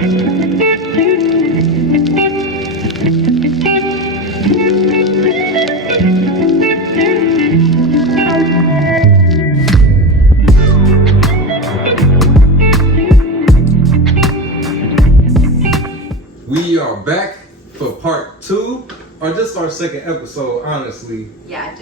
We are back for part 2, or just our second episode, honestly. Yeah.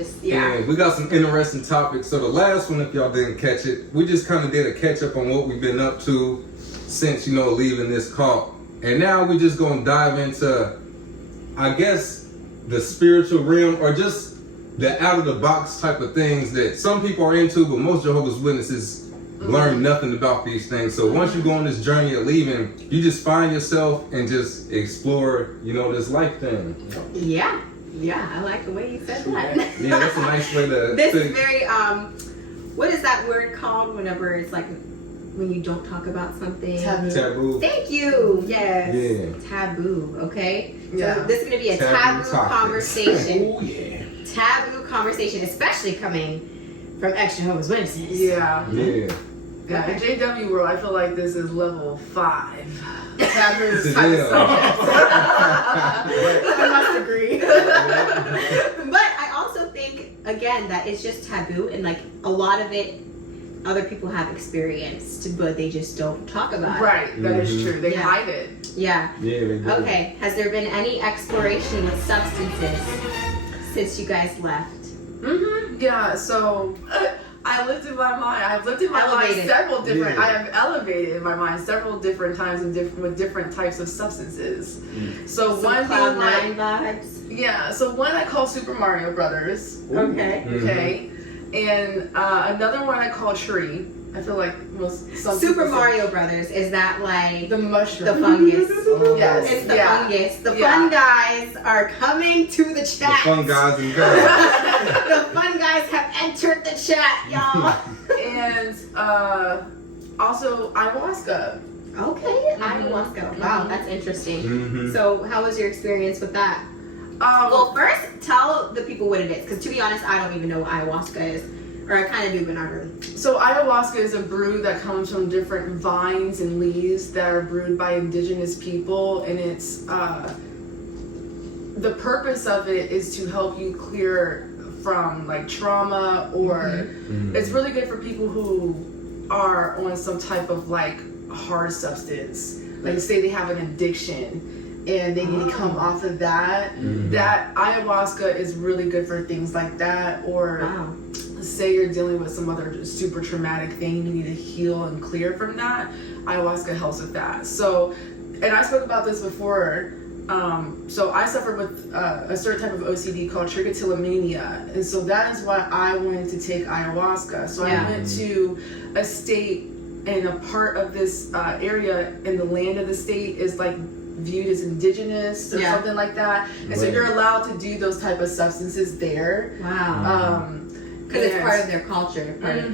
And we got some interesting topics. So the last one, if y'all didn't catch it, we just kind of did a catch up on what we've been up to since, leaving this cult. And now we're just going to dive into, I guess, the spiritual realm, or just the out of the box type of things that some people are into, but most Jehovah's Witnesses learn nothing about these things. So once you go on this journey of leaving, you just find yourself and just explore, this life thing. Yeah, I like the way you said that. Yeah, that's a nice way to. This is very what is that word called? Whenever it's like when you don't talk about something. Taboo. Thank you. Yes. Yeah. Taboo. Okay. Yeah. So this is gonna be a taboo conversation. Oh yeah. Taboo conversation, especially coming from ex-Jehovah's Witnesses. Yeah. Yeah. Yeah, in JW world, I feel like this is level 5. Taboo type of subject. I must agree. But I also think, again, that it's just taboo, and like a lot of it, other people have experienced, but they just don't talk about it. Right, that is true. They hide it. Yeah. Yeah, they do. Okay, has there been any exploration with substances since you guys left? Yeah, so I lived in my mind. I've lived in my mind several different. Yeah. I have elevated in my mind several different times and with different types of substances. So Some one Cloud being 9 vibes. yeah. So one I call Super Mario Brothers. Okay. Okay, and another one I call Tree. I feel like some Super people say Mario Brothers, is that like the mushroom, the fungus? Yes, It's the fungus. The fun guys are coming to the chat. The fun guys and girls. The fun guys have entered the chat, y'all. and also ayahuasca. Okay, ayahuasca. Wow, that's interesting. Mm-hmm. So, how was your experience with that? Well, first, tell the people what it is, because to be honest, I don't even know what ayahuasca is. Or I kind of do, but not really. So ayahuasca is a brew that comes from different vines and leaves that are brewed by indigenous people, and it's the purpose of it is to help you clear from like trauma, or it's really good for people who are on some type of like hard substance, like say they have an addiction and they need to come off of that. That ayahuasca is really good for things like that, or say you're dealing with some other super traumatic thing, you need to heal and clear from that. Ayahuasca helps with that. So, and I spoke about this before. So I suffered with a certain type of OCD called trichotillomania, and so that is why I wanted to take ayahuasca. So I went to a state, and a part of this area in the land of the state is like viewed as indigenous or something like that, and so you're allowed to do those type of substances there. Wow. Because it's part of their culture, right?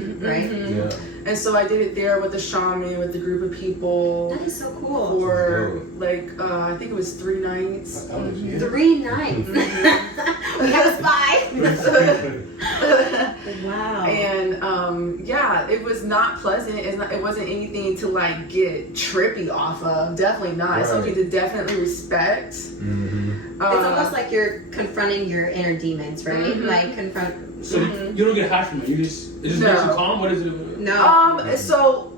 Yeah. And so I did it there with the shaman, with the group of people. That is so cool. For like, I think it was 3 nights. 3 nights. We have 5. Wow. And it was not pleasant. It wasn't anything to like get trippy off of. Definitely not. It's something to definitely respect. It's almost like you're confronting your inner demons, right? Like confront. So you don't get high from it. It just makes you calm. What is it? No. So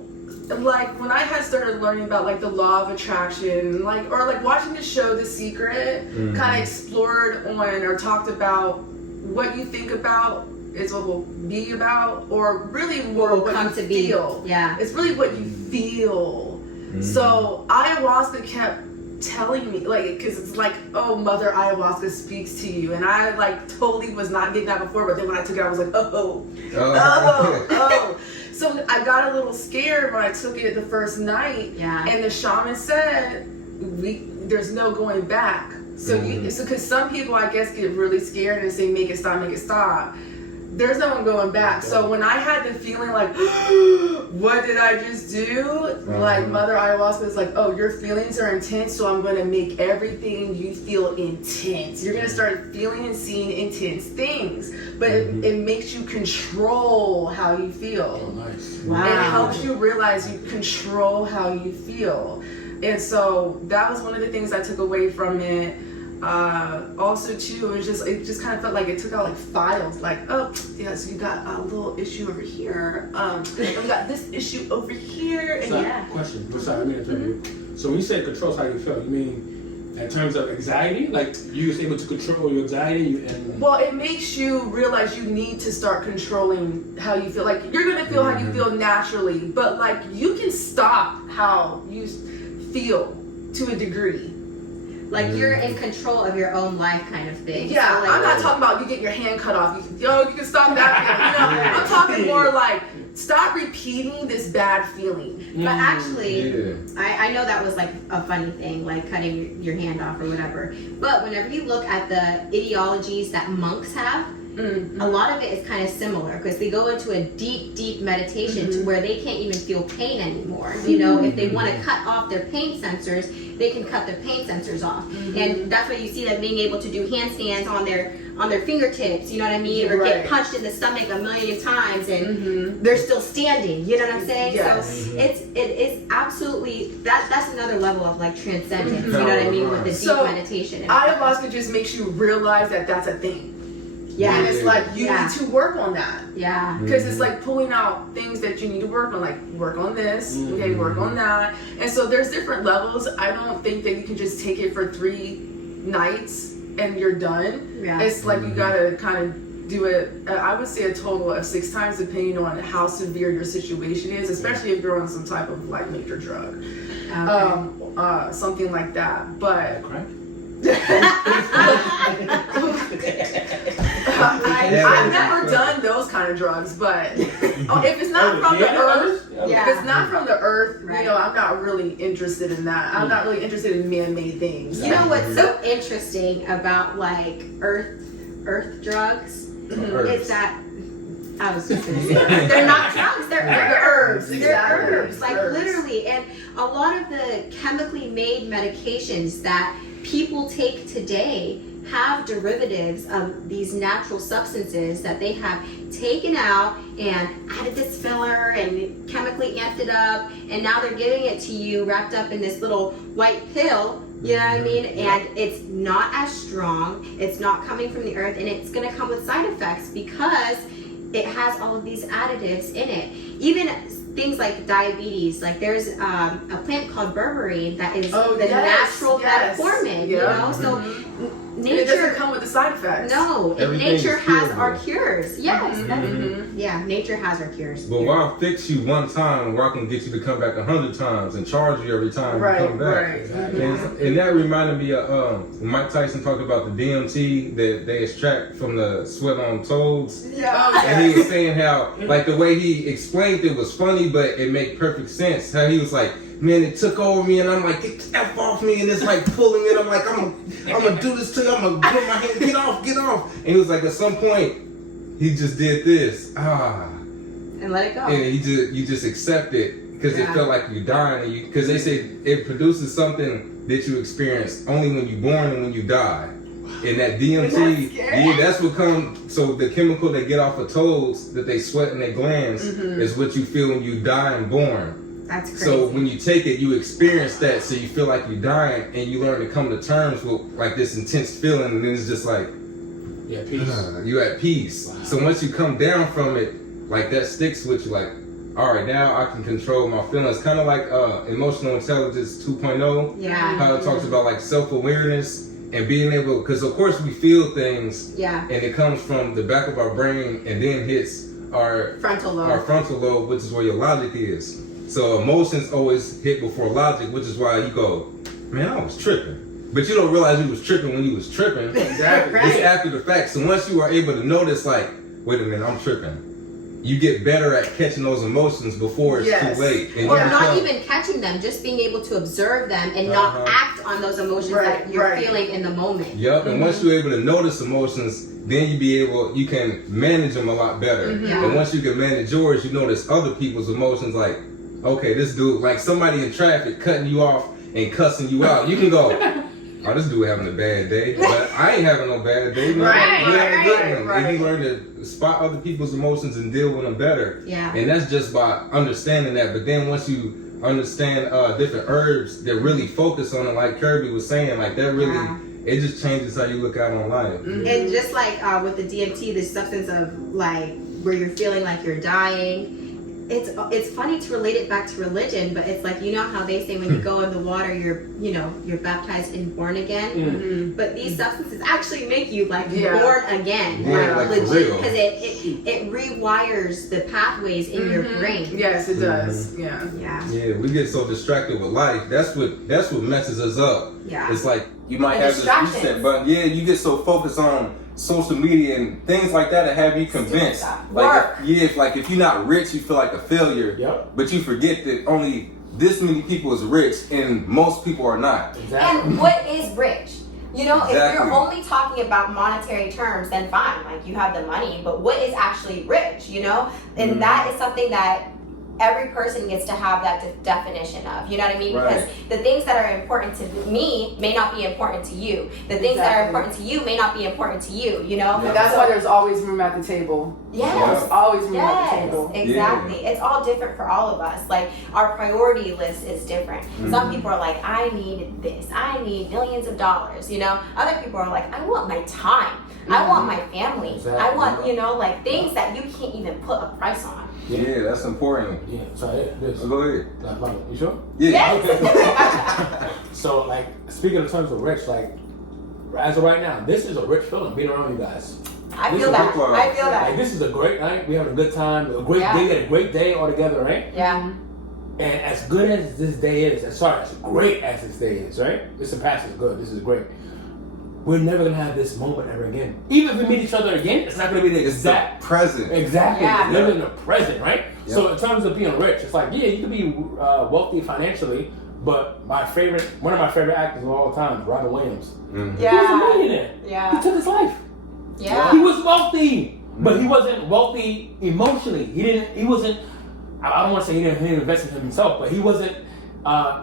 like when I had started learning about like the law of attraction, like or like watching the show The Secret, kind of explored on or talked about what you think about is what will be about, or really more what come you to feel. Be. Yeah. It's really what you feel. So ayahuasca kept telling me, like, because it's like, oh, Mother Ayahuasca speaks to you, and I like totally was not getting that before, but then when I took it I was like, oh. So I got a little scared when I took it the first night, and the shaman said there's no going back. So because some people I guess get really scared and say make it stop, there's no one going back. So when I had the feeling like, what did I just do? Like Mother Ayahuasca is like, oh, your feelings are intense, so I'm going to make everything you feel intense. You're going to start feeling and seeing intense things. But it makes you control how you feel. Oh, nice. Wow. It helps you realize you control how you feel. And so that was one of the things I took away from it. Also too, it just kind of felt like it took out like files, like, oh yeah, so you got a little issue over here, we got this issue over here, and So, Yeah. question. I'm sorry, I mean to tell you. So when you say controls how you feel, you mean in terms of anxiety? Like you was able to control your anxiety and well, it makes you realize you need to start controlling how you feel. Like you're gonna feel how you feel naturally, but like you can stop how you feel to a degree. Like you're in control of your own life, kind of thing. Yeah, So, like, I'm not talking about you get your hand cut off. You can stop that. I'm talking more like stop repeating this bad feeling. But actually, Yeah. I know that was like a funny thing, like cutting your hand off or whatever. But whenever you look at the ideologies that monks have, a lot of it is kind of similar because they go into a deep meditation to where they can't even feel pain anymore. You know, if they want to cut off their pain sensors, they can cut their pain sensors off. And that's why you see them being able to do handstands on their fingertips, you know what I mean? Or get punched in the stomach a million times and they're still standing, you know what I'm saying? Yes. So it is absolutely, that's another level of like transcendence, you know what I mean, with the deep So, meditation. And Ayahuasca just makes you realize that that's a thing. yeah, And it's like you Yeah. need to work on that. yeah. Because it's like pulling out things that you need to work on, like work on this, okay, work on that. And so there's different levels. I don't think that you can just take it for 3 nights and you're done. Yeah. It's like you gotta kind of do it, I would say a total of 6 times depending on how severe your situation is, especially if you're on some type of like major drug. Okay. Something like that. But crack? I've never done those kind of drugs, but if it's not from the earth, Yeah. if it's not from the earth, Right. you know, I'm not really interested in that. I'm not really interested in man-made things. You know what's so interesting about like earth drugs is that I was just gonna say they're not drugs, they're herbs. They're Exactly. herbs, like Herbs. literally. And a lot of the chemically made medications that people take today have derivatives of these natural substances that they have taken out and added this filler and chemically amped it up, and now they're giving it to you wrapped up in this little white pill, you know what I mean? And it's not as strong, it's not coming from the earth, and it's gonna come with side effects because it has all of these additives in it. Even things like diabetes, like there's a plant called berberine that is the natural metformin, you know? So nature, it doesn't come with the side effects. no, Everything nature is has curable. our cures. Yes, yeah, nature has our cures. But why fix you one time and why can get you to come back 100 times and charge you every time Right, you come back? right. And that reminded me of when Mike Tyson talked about the DMT that they extract from the sweat on toads. Yeah. And he was saying how, like, the way he explained it was funny, but it made perfect sense. How he was like, man, it took over me, and I'm like, get the F off me, and it's like pulling it. I'm like, I'm gonna do this to you. I'm gonna put my hand, get off. And he was like, at some point, he just did this, And let it go. and you just accept it because it felt like you dying, and because they say it produces something that you experience only when you're born and when you die. And that DMT, yeah, that's what comes. So the chemical they get off of toads that they sweat in their glands is what you feel when you die and born. That's crazy. So when you take it, you experience that, so you feel like you're dying, and you learn to come to terms with like this intense feeling, and then it's just like, Yeah, peace. you at peace. Wow. So once you come down from it, like that sticks with you. Like, all right, now I can control my feelings. Kind of like emotional intelligence 2.0. Yeah. How it talks about like self-awareness and being able, because of course we feel things, Yeah. and it comes from the back of our brain and then hits our Frontal lobe. our frontal lobe, which is where your logic is. So emotions always hit before logic, which is why you go, man, I was tripping. But you don't realize you was tripping when you was tripping. Exactly. It's after the fact. So once you are able to notice, like, wait a minute, I'm tripping, you get better at catching those emotions before it's too late. And Or you not become- even catching them, just being able to observe them and not act on those emotions that you're feeling in the moment. Yep, and once you're able to notice emotions, then you can manage them a lot better. Yeah. And once you can manage yours, you notice other people's emotions, like, okay, this dude, like somebody in traffic cutting you off and cussing you out. You can go, oh, this dude having a bad day, but I ain't having no bad day. Man. Right, You having a good one. right. And you learn to spot other people's emotions and deal with them better. Yeah. And that's just by understanding that. But then once you understand different herbs that really focus on it, like Kirby was saying, like that really, it just changes how you look out on life. And just like with the DMT, the substance of like where you're feeling like you're dying, it's funny to relate it back to religion, but it's like, you know how they say when you go in the water, you're baptized and born again. But these substances actually make you like born again, like legit, because it rewires the pathways in your brain. Yes, it does. Yeah. We get so distracted with life. That's what messes us up. Yeah. It's like you might And have this reset button. You get so focused on social media and things like that have you convinced. If you're not rich, you feel like a failure. Yep. But you forget that only this many people is rich and most people are not. Exactly. And what is rich? You know, Exactly. if you're only talking about monetary terms, then fine, like you have the money, but what is actually rich, you know? And that is something that every person gets to have that definition of, you know what I mean? Because the things that are important to me may not be important to you. The things that are important to you may not be important to you, you know? And that's why there's always room at the table. Yes. There's always room at the table. Exactly. It's all different for all of us. Like, our priority list is different. Some people are like, I need this. I need millions of dollars, you know? Other people are like, I want my time. I want my family. Exactly. I want, you know, like things that you can't even put a price on. Yeah, that's important. Yeah, so this. Go ahead. You sure? Yeah. Okay. So, like, speaking in terms of rich, like, as of right now, this is a rich feeling being around you guys. I feel that. I feel Like, that. this is a great night. We're having a good time. A great day. A great day all together, right? Yeah. And as good as this day is, as great as this day is, right? This surpasses good. This is great. We're never gonna have this moment ever again. Even if we meet each other again, it's not gonna be the exact present. Exactly. Yeah. Live in the present, right? Yep. So in terms of being rich, it's like, yeah, you can be wealthy financially, but one of my favorite actors of all time, Robin Williams. Yeah. He was a millionaire. Yeah. He took his life. Yeah. He was wealthy, but he wasn't wealthy emotionally. He wasn't. I don't want to say he didn't invest in himself, but he wasn't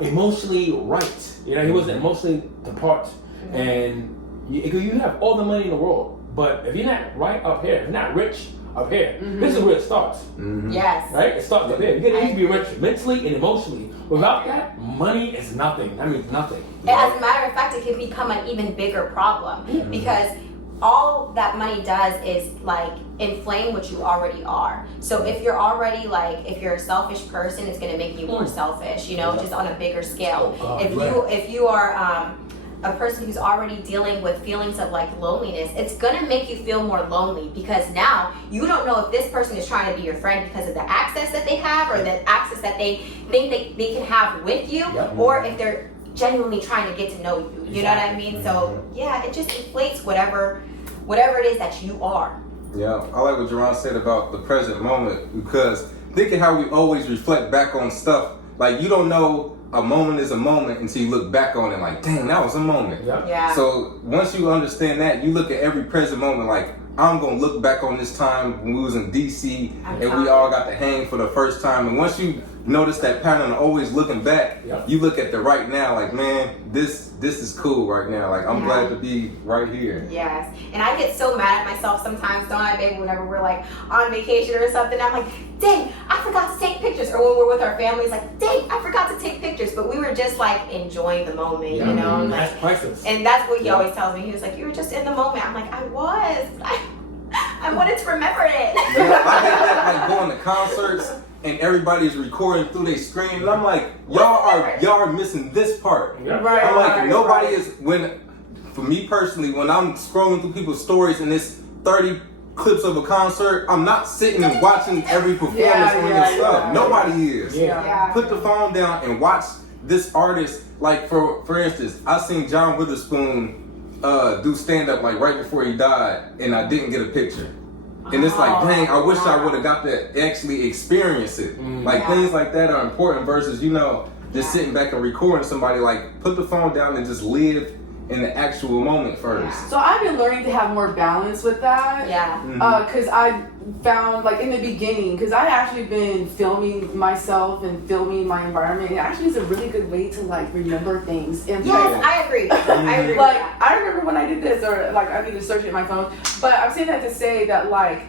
emotionally right. You know, he wasn't emotionally apart. And you have all the money in the world, but if you're not right up here, if you're not rich up here, this is where it starts. Yes. Right? It starts up here. You need to be rich mentally and emotionally. Without that, money is nothing. That means nothing. As a matter of fact, it can become an even bigger problem because all that money does is like inflame what you already are. So if you're already if you're a selfish person, it's going to make you more selfish, you know, just on a bigger scale. If you are a person who's already dealing with feelings of like loneliness, it's gonna make you feel more lonely because now you don't know if this person is trying to be your friend because of the access that they have or the access that they think they can have with you, or if they're genuinely trying to get to know you. You know what I mean? So yeah, it just inflates whatever it is that you are. Yeah, I like what Jeron said about the present moment because think of how we always reflect back on stuff. Like you don't know a moment is a moment until you look back on it like, dang, that was a moment. Yeah. So once you understand that, you look at every present moment like, I'm gonna look back on this time when we was in DC and we all got to hang for the first time. And once you notice that pattern of always looking back, you look at the right now like, man, this is cool right now. Like I'm glad to be right here. Yes. And I get so mad at myself sometimes, don't I, baby, whenever we're like on vacation or something. I'm like, dang, I forgot to take pictures. Or when we're with our families, like, dang, I forgot to take pictures. But we were just like enjoying the moment, you know? Like, that's priceless. and that's what he always tells me. He was like, you were just in the moment. I'm like, I was. I wanted to remember it. I hate like going to concerts and everybody's recording through their screen, and I'm like, y'all are missing this part. I'm like, nobody is for me personally, when I'm scrolling through people's stories and it's 30 clips of a concert, I'm not sitting and watching every performance on this stuff. Nobody is. Put the phone down and watch this artist. Like for instance, I seen John Witherspoon do stand up like right before he died, and I didn't get a picture. And it's like, dang, I wish I would have got to actually experience it. Like things like that are important versus, just sitting back and recording somebody. Like put the phone down and just live in the actual moment first. So I've been learning to have more balance with that. Because I found like in the beginning, because I actually been filming myself and filming my environment. It actually is a really good way to like remember things. And I agree. I agree. Like I remember when I did this, or like I need to search it in my phone. But I'm saying that to say that like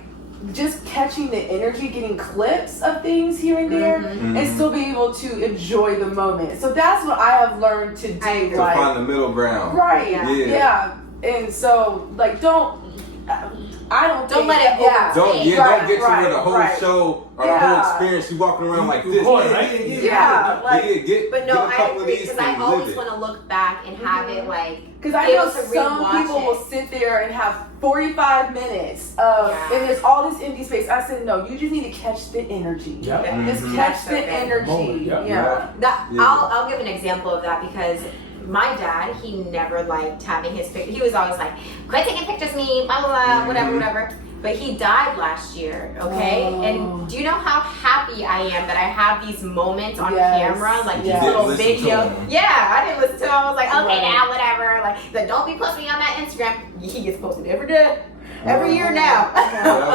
just catching the energy, getting clips of things here and there, and still be able to enjoy the moment. So that's what I have learned to do. To find the middle ground. Right. Yeah. And so, like, don't let it go. Don't get you with the whole show or the whole experience. You walking around like this. But no, I agree, because I always want to look back and have it like. Because I know some people will sit there and have 45 minutes of, and there's all this empty space. I said, no, you just need to catch the energy. Just catch the energy. I'll give an example of that, because my dad, he never liked having his picture. He was always like, quit taking pictures of me, blah, blah, blah, whatever. But he died last year, okay? And do you know how happy I am that I have these moments on camera? Like these little videos. Yeah, I didn't listen to him. I was like, okay, now, whatever. Like, so don't be posting on that Instagram. He gets posted every day. Every year now.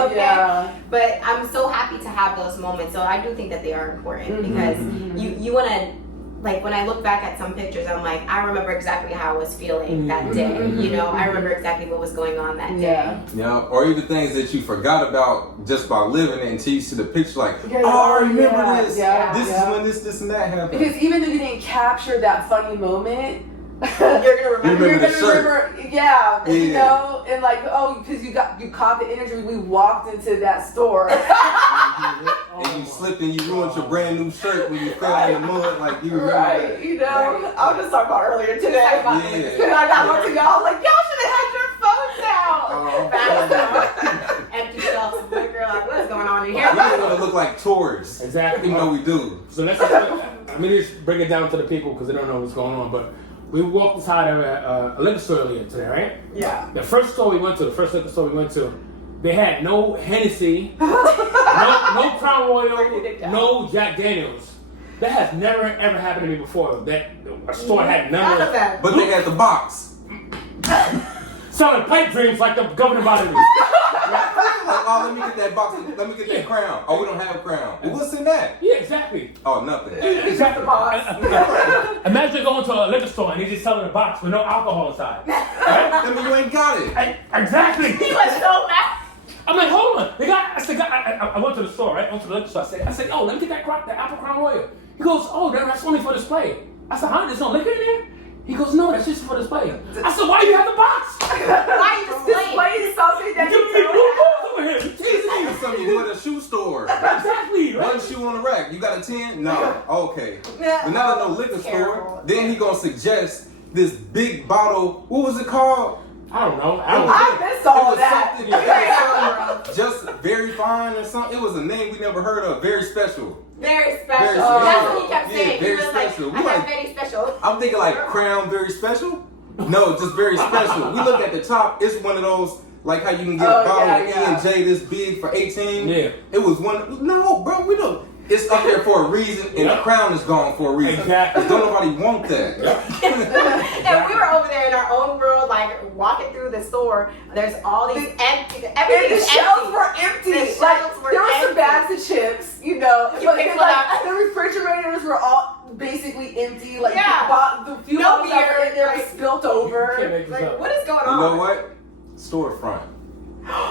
Okay? But I'm so happy to have those moments. So I do think that they are important, because you want to, like, when I look back at some pictures, I'm like, I remember exactly how I was feeling that day. You know, I remember exactly what was going on that day. Yeah, or even things that you forgot about just by living it until you see the picture, like, oh, I remember this. This is when this and that happened. Because even if you didn't capture that funny moment, you're gonna remember. You're gonna remember, you know, and like, because you caught the energy. We walked into that store, and you slipped and you ruined your brand new shirt when you fell in the mud. Like you remember that. You know, I was just talking about earlier today. Because I got one to go. I was like, y'all should have had your phones out. Empty shelves. Girl, like, what is going on in here? We don't want to look like tourists. Exactly. Even though we do. So let's let me just bring it down to the people, because they don't know what's going on, but. We walked inside of a liquor store earlier today, right? Yeah. The first liquor store we went to, they had no Hennessy, no Crown Royal, no Jack Daniels. That has never ever happened to me before. That a store had none of that. But they had the box. Selling pipe dreams like the governing body. Like, oh, let me get that box. Let me get that crown. Oh, we don't have a crown. Well, what's in that? Yeah, exactly. Oh, nothing. Exactly. Imagine going to a liquor store and he's just selling a box with no alcohol inside. Right? I mean, you ain't got it. Exactly. He was so mad. I'm like, hold on. I went to the store, right? I went to the liquor store. I said, oh, let me get that apple Crown Royal. He goes, oh, that's only for display. I said, huh? There's no liquor in there? He goes, no, that's just for display. I said, why do you have the box? Why are you displaying something that you don't over here? You teasing me. That's something you do at a shoe store. Exactly. Right? One shoe on the rack. You got a 10? No. Okay. But not at no liquor store. Then he gonna suggest this big bottle. What was it called? I don't know. I missed all that. It was just very fine or something. It was a name we never heard of. Very special. Very special. Very That's what he kept saying. Very he was special. like, I got very special. I'm thinking like Crown Very Special. No, just very special. We look at the top. It's one of those like how you can get a bottle of E&J this big for 18. Yeah. It was one. No, bro, we don't. It's up there for a reason, and the crown is gone for a reason. Exactly. Don't nobody want that. And we were over there in our own world, like walking through the store. There's all these empty. Everything the shelves were empty. There were some bags of chips, you know. But the refrigerators were all basically empty. Like the few that were in there was spilt over. Like, what is going on? You know what? Storefront.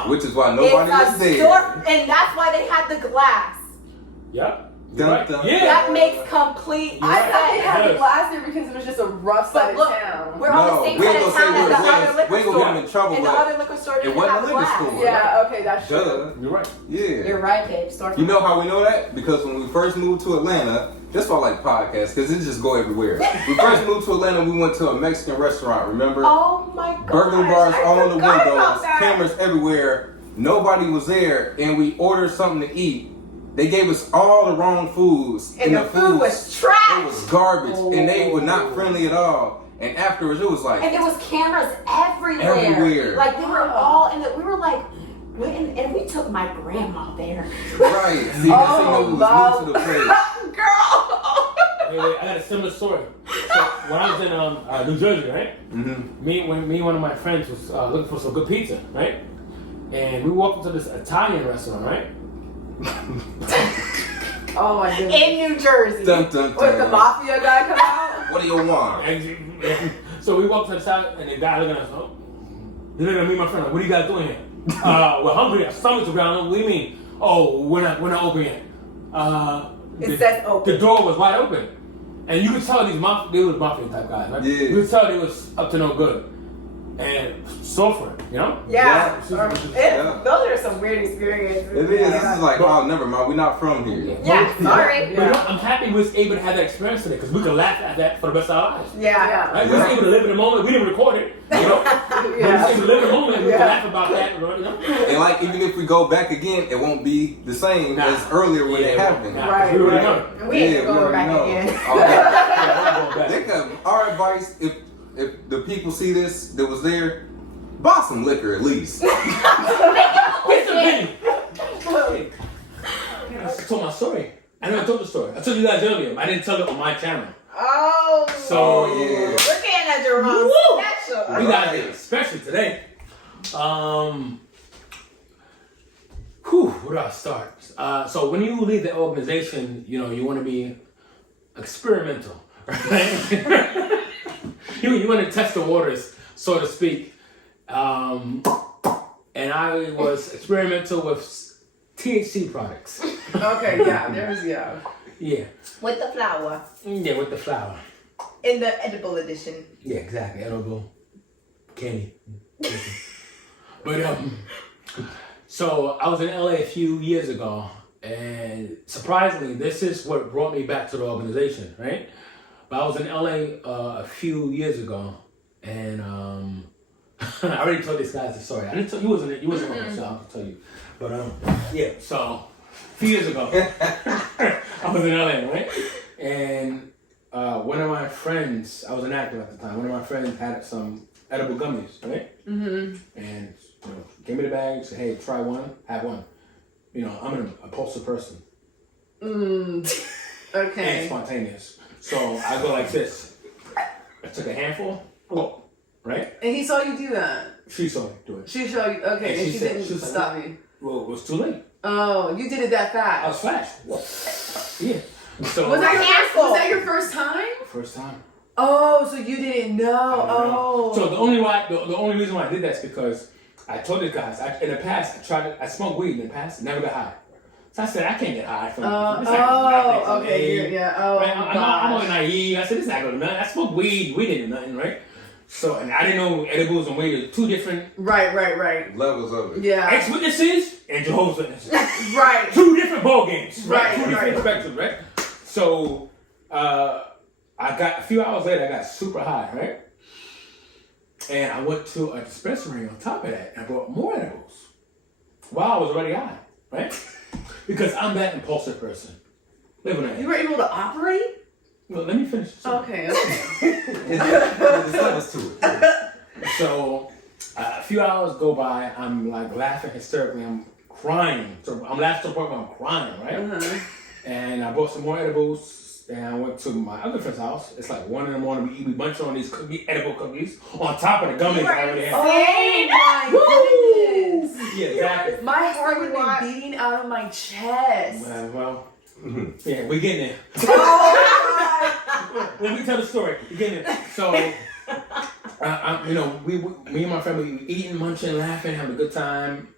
Which is why nobody was there. And that's why they had the glass. Yep. Dun, dun, yeah. That makes complete I thought they had the glass there because it was just a rough side of town. We're on the same side of town as the other liquor store. We ain't gonna get him in trouble. And the other liquor store didn't have glass. Store. Yeah, okay, that's true. You're right. Yeah. You're right, babe. You know how we know that? Because when we first moved to Atlanta, that's why I like podcasts, because it just go everywhere. We first moved to Atlanta, we went to a Mexican restaurant, remember? Oh my god. Burger bars all on the windows, cameras everywhere. Nobody was there, and we ordered something to eat. They gave us all the wrong foods. And the food was trash. It was garbage. And they were not friendly at all. And afterwards, it was like... And there was cameras everywhere. Like, they were all... we were like... And we took my grandma there. Right. See, was new to the place. Girl! Anyway, I got a similar story. So when I was in New Jersey, right? Mm-hmm. Me and one of my friends was looking for some good pizza, right? And we walked into this Italian restaurant, right? Oh my goodness. In New Jersey. Dun, dun, dun. What, the mafia guy come out? What do you want? So we walked to the side, and the guy looking at us. Oh, he looking at me and my friend like, what are you guys doing here? We're hungry. Our stomachs are growling. What do you mean? Oh, we're not open yet. It says open. The door was wide open, and you could tell they was mafia type guys, right? Yeah. You could tell they was up to no good, and suffering, you know. Yeah. Yeah. Those are some weird experiences. It is. This is like, oh, never mind. We're not from here. Yeah, sorry. But you know, I'm happy we was able to have that experience today because we could laugh at that for the rest of our lives. Yeah. Right? We was able to live in the moment. We didn't record it, you know. We was able to live in the moment. We could laugh about that, you know. And like, even if we go back again, it won't be the same as earlier when it happened. Right. We already know. And we ain't going back again. Our advice, if the people see this that was there, buy some liquor at least. Get some penny. I told my story. I never told the story. I told you guys earlier. I didn't tell it on my channel. Oh. So yeah. We're getting at Jeron special. We got it special today. Where do I start? So when you lead the organization, you know, you want to be experimental, right? you want to test the waters, so to speak. And I was experimental with THC products. Okay, yeah, there's Yeah. With the flour. Yeah, with the flour. In the edible edition. Yeah, exactly. Edible candy. But so I was in LA a few years ago, and surprisingly, this is what brought me back to the organization, right? But I was in LA a few years ago, and I already told these guys the story. I didn't tell you wasn't on, so I'll tell you. But yeah. So a few years ago, I was in LA, right? And one of my friends, I was an actor at the time. One of my friends had some edible gummies, right? Mm-hmm. And you know, gave me the bag. Said, "Hey, try one. Have one." You know, I'm an impulsive person. okay. And spontaneous. So I go like this. I took a handful. Oh, right? And he saw you do that. She saw me do it. She showed you. Okay, and she said- didn't she was like, stop you. Well, it was too late. Oh, you did it that I was fast. flashed. Yeah. So Was that handful. was that your first time? first time? Oh, so you didn't know. I didn't know. Oh. So the only reason why I did that is because I told these guys in the past I smoked weed in the past, never got high. So I said I can't get high from this. Okay, yeah. Oh, Right? I'm only naive. I said this is not gonna do nothing. I smoked weed. Weed didn't do nothing, right? So and I didn't know edibles and weed are two different Right. Levels of it. Yeah. ex-witnesses and Jehovah's Witnesses. Right. Two different ball games. Right, Two different perspectives, right? So I got a few hours later, I got super high, right? And I went to a dispensary on top of that and I bought more edibles while I was already high, right? Because I'm that impulsive person. Living on it. You were able to operate? Well, let me finish. Okay. There's levels to it. So a few hours go by, I'm like laughing hysterically, I'm crying. So I'm laughing to the point where I'm crying, right? Uh-huh. And I bought some more edibles, and I went to my other friend's house. It's like 1 a.m. We bunch on these edible cookies on top of the gummies I already had. Oh my goodness! Yeah, exactly. My heart would be beating out of my chest. Well, yeah, we're getting there. Oh Let me tell the story. We're getting there. So, you know, me and my family, we were eating, munching, laughing, having a good time.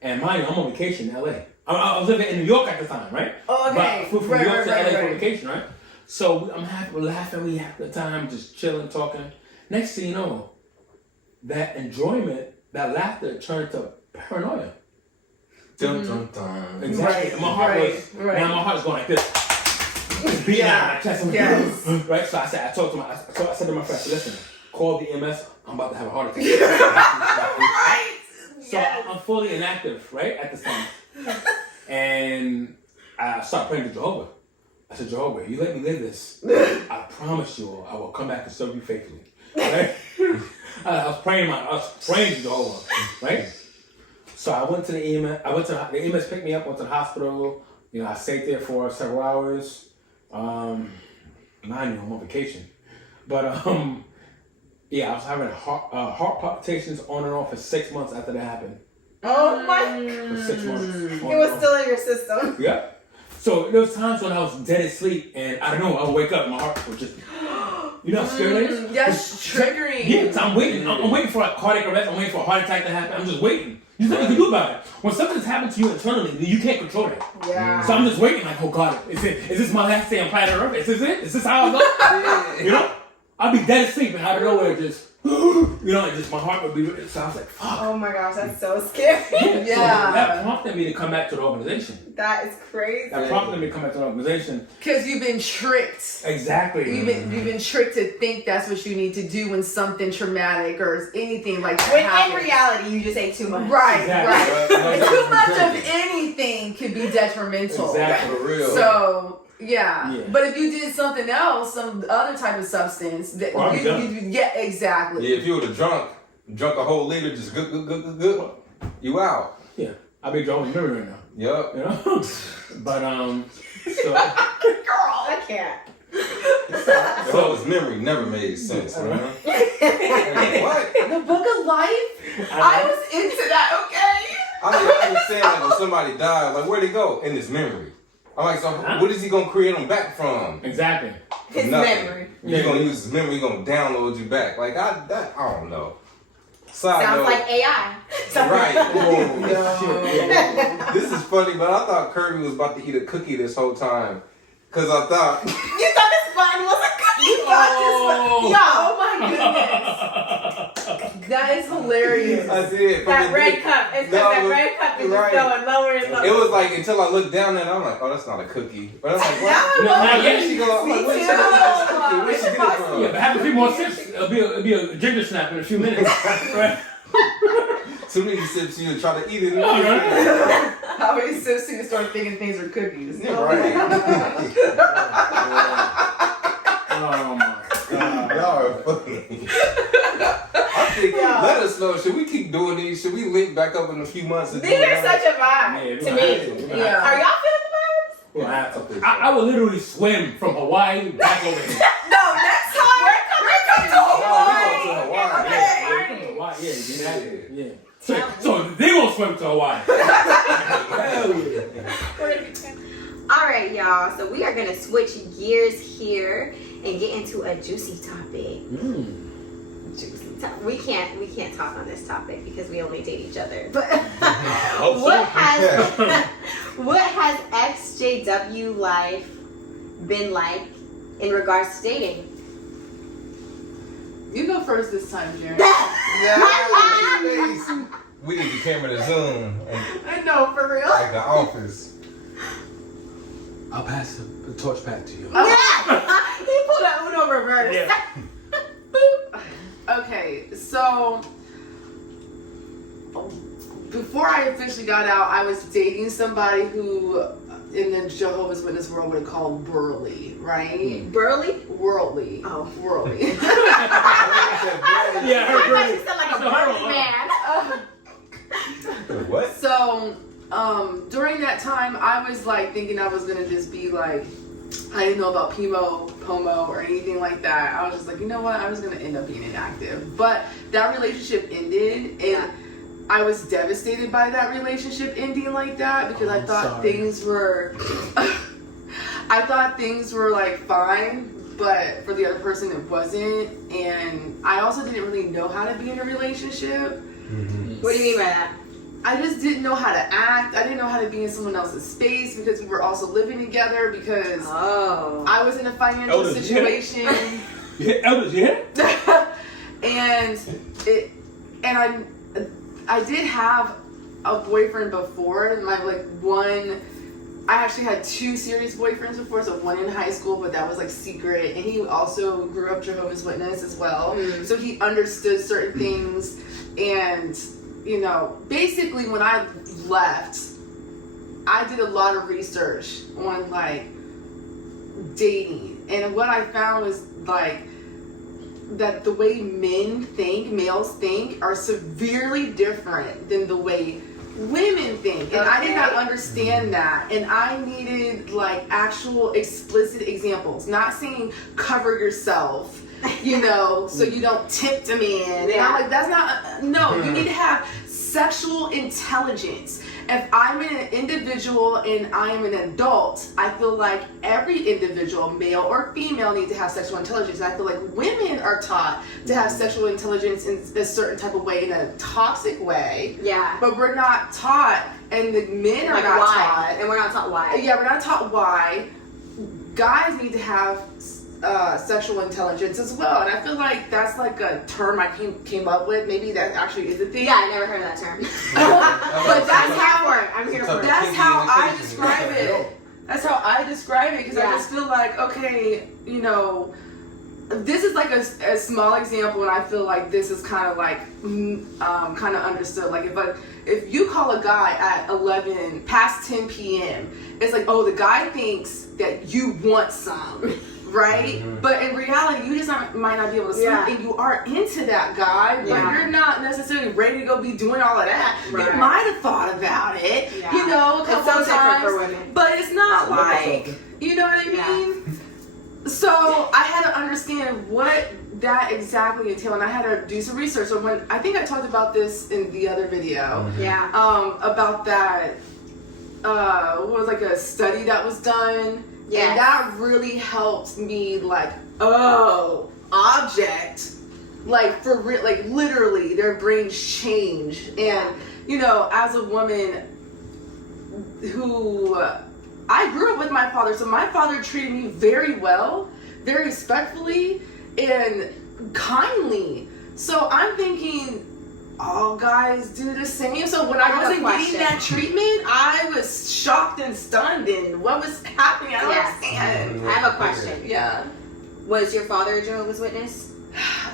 And mind you, I'm on vacation in LA. I was living in New York at the time, right? Oh, okay. But from New York to LA for Right. vacation, right? So I'm happy, we're laughing, we have a good time, just chilling, talking. Next thing you know, that enjoyment, that laughter turned to paranoia. Dun, dun, dun. Exactly. And my heart was, now my heart's going like this. It's beating out of my chest. I'm like, Yes. right? So I said to my friend, listen, call the EMS, I'm about to have a heart attack. Right. So I'm fully inactive, right, at this time. And I started praying to Jehovah. I said, Jehovah, you let me live this. I promise you I will come back and serve you faithfully. Right? I was praying to Jehovah, right? So I went to the EMS. The EMS picked me up, went to the hospital. You know, I stayed there for several hours. Mind you, I'm on vacation. But yeah, I was having heart palpitations on and off for 6 months after that happened. Oh my. For 6 months. It was still in your system. Yeah. So there was times when I was dead asleep and I don't know, I would wake up and my heart would just, you know how scary it is? That's triggering. Yeah, so I'm waiting. I'm waiting for a cardiac arrest. I'm waiting for a heart attack to happen. I'm just waiting. There's nothing you can do about it. When something's happened to you internally, you can't control it. Yeah. So I'm just waiting, like, oh God, is this my last day on planet Earth? Is this it? Is this how I go? You know? I'll be dead asleep and out of nowhere just, you know, just my heart would be. So I was like, fuck. Oh my gosh, that's so scary. Yeah. So that prompted me to come back to the organization. That is crazy. That prompted me to come back to the organization. Because you've been tricked. Exactly. You've been tricked to think that's what you need to do when something traumatic or anything like that When happens. in reality, you just ate too much. Right, Exactly. right. And too much of anything could be detrimental. Exactly. For real. So, yeah. Yeah. But if you did something else, some other type of substance, that Well, I'm done. yeah, exactly. Yeah, if you would have drunk a whole liter, just good, you out. Yeah. I'll be drawing the mirror right now. Yup. You know? But, so. Girl, I can't. So his memory never made sense, man. What? The Book of Life? I was into that, okay? I understand like when somebody died, like where'd he go? In his memory. I'm like, so what is he gonna create him back from? Exactly. His Nothing. memory. You're gonna use his memory, you're gonna download you back. Like I don't know. Side Sounds note, like AI. right. No. This is funny, but I thought Kirby was about to eat a cookie this whole time. Cause I thought You thought this button was a cookie? Oh my goodness. That is hilarious. I did. That red cup. It's because that red cup is just going lower and lower. It was like until I looked down and I'm like, oh, that's not a cookie. But I'm like, what? No, Now, Where she go? I'm like, where she get this cookie? Where she get it from? Yeah, but have a few more sips. It'll be a ginger snap in a few minutes. Right? Too many sips, you try to eat it. How many sips do you start thinking things are cookies? Yeah, right. Oh my God. Y'all are funny. I think, let us know. Should we keep doing these? Should we link back up in a few months? And These are such a vibe to me. Yeah. Are y'all feeling the vibes? I would literally swim from Hawaii back over here. No, next time we're coming to Hawaii. Hawaii. Okay. Hawaii, yeah, exactly. Yeah. So they won't swim to Hawaii. Hell yeah. All right, y'all. So we are gonna switch gears here and get into a juicy topic. Juicy topic. We can't talk on this topic because we only date each other. But what has XJW life been like in regards to dating? You go first this time, Jeron. We need the camera to zoom. I know, for real. Like the office. I'll pass the torch back to you. He pulled a Uno reverse. Yeah. Okay, so before I officially got out, I was dating somebody who in the Jehovah's Witness world would call burly, right? Burly? Worldly. Oh. Worldly. Yeah, I her thought you sound like a So burly man. What? So, during that time, I was like thinking I was gonna just be like, I didn't know about Pomo, or anything like that. I was just like, you know what? I was gonna end up being inactive. But that relationship ended, and I was devastated by that relationship ending like that because I thought things were, I thought things were like fine, but for the other person it wasn't. And I also didn't really know how to be in a relationship. What do you mean by that? I just didn't know how to act. I didn't know how to be in someone else's space because we were also living together because I was in a financial situation. Yeah, elders, yeah. and I did have a boyfriend before. I actually had 2 serious boyfriends before, so one in high school, but that was like secret. And he also grew up Jehovah's Witness as well. So he understood certain things. And, you know, basically when I left, I did a lot of research on like dating. And what I found was like that the way males think are severely different than the way women think. And I did not understand that. And I needed like actual explicit examples, not saying cover yourself, you know, so you don't tempt a man. And I'm like, that's not, no, you need to have sexual intelligence. If I'm an individual and I'm an adult, I feel like every individual, male or female, needs to have sexual intelligence. And I feel like women are taught to have sexual intelligence in a certain type of way, in a toxic way. Yeah. But we're not taught, and the men are Like not why? taught. And we're not taught why. Yeah, we're not taught why. Guys need to have sexual intelligence as well, and I feel like that's like a term I came up with. Maybe that actually is a thing. Yeah, I never heard of that term. But that's how I'm here for it. that's how I describe it. That's how I describe it, because I just feel like, okay, you know, this is like a small example, and I feel like this is kind of like kind of understood. Like if you call a guy at 11 past 10 p.m., it's like, oh, the guy thinks that you want some. Right? Mm-hmm. But in reality, you just might not be able to sleep, and you are into that guy, but you're not necessarily ready to go be doing all of that. Right. You might have thought about it, you know, a couple of times, for women. but it's not like, you know what I mean? So I had to understand what that exactly entailed, and I had to do some research. So when I think I talked about this in the other video, about that, what was like a study that was done. Yes. And that really helped me, like, object, like, for real, like, literally, their brains change. And, you know, as a woman who, I grew up with my father, so my father treated me very well, very respectfully, and kindly. So I'm thinking, all guys do the same. So when I wasn't getting that treatment, I was shocked and stunned, and what was happening? I don't understand. I have a question. Yeah. Was your father a Jehovah's Witness?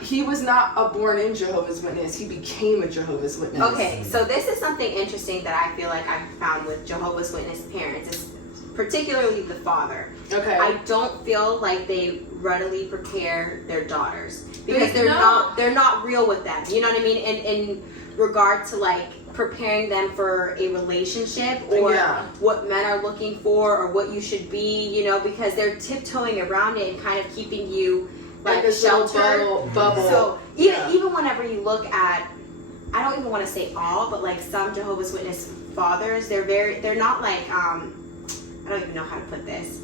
He was not a born-in Jehovah's Witness. He became a Jehovah's Witness. Okay, so this is something interesting that I feel like I've found with Jehovah's Witness parents, particularly the father. Okay. I don't feel like they readily prepare their daughters because they're not real with them. You know what I mean? In regard to like preparing them for a relationship or what men are looking for or what you should be, you know, because they're tiptoeing around it and kind of keeping you like sheltered. Bubble. So even whenever you look at, I don't even want to say all, but like some Jehovah's Witness fathers, they're not like I don't even know how to put this.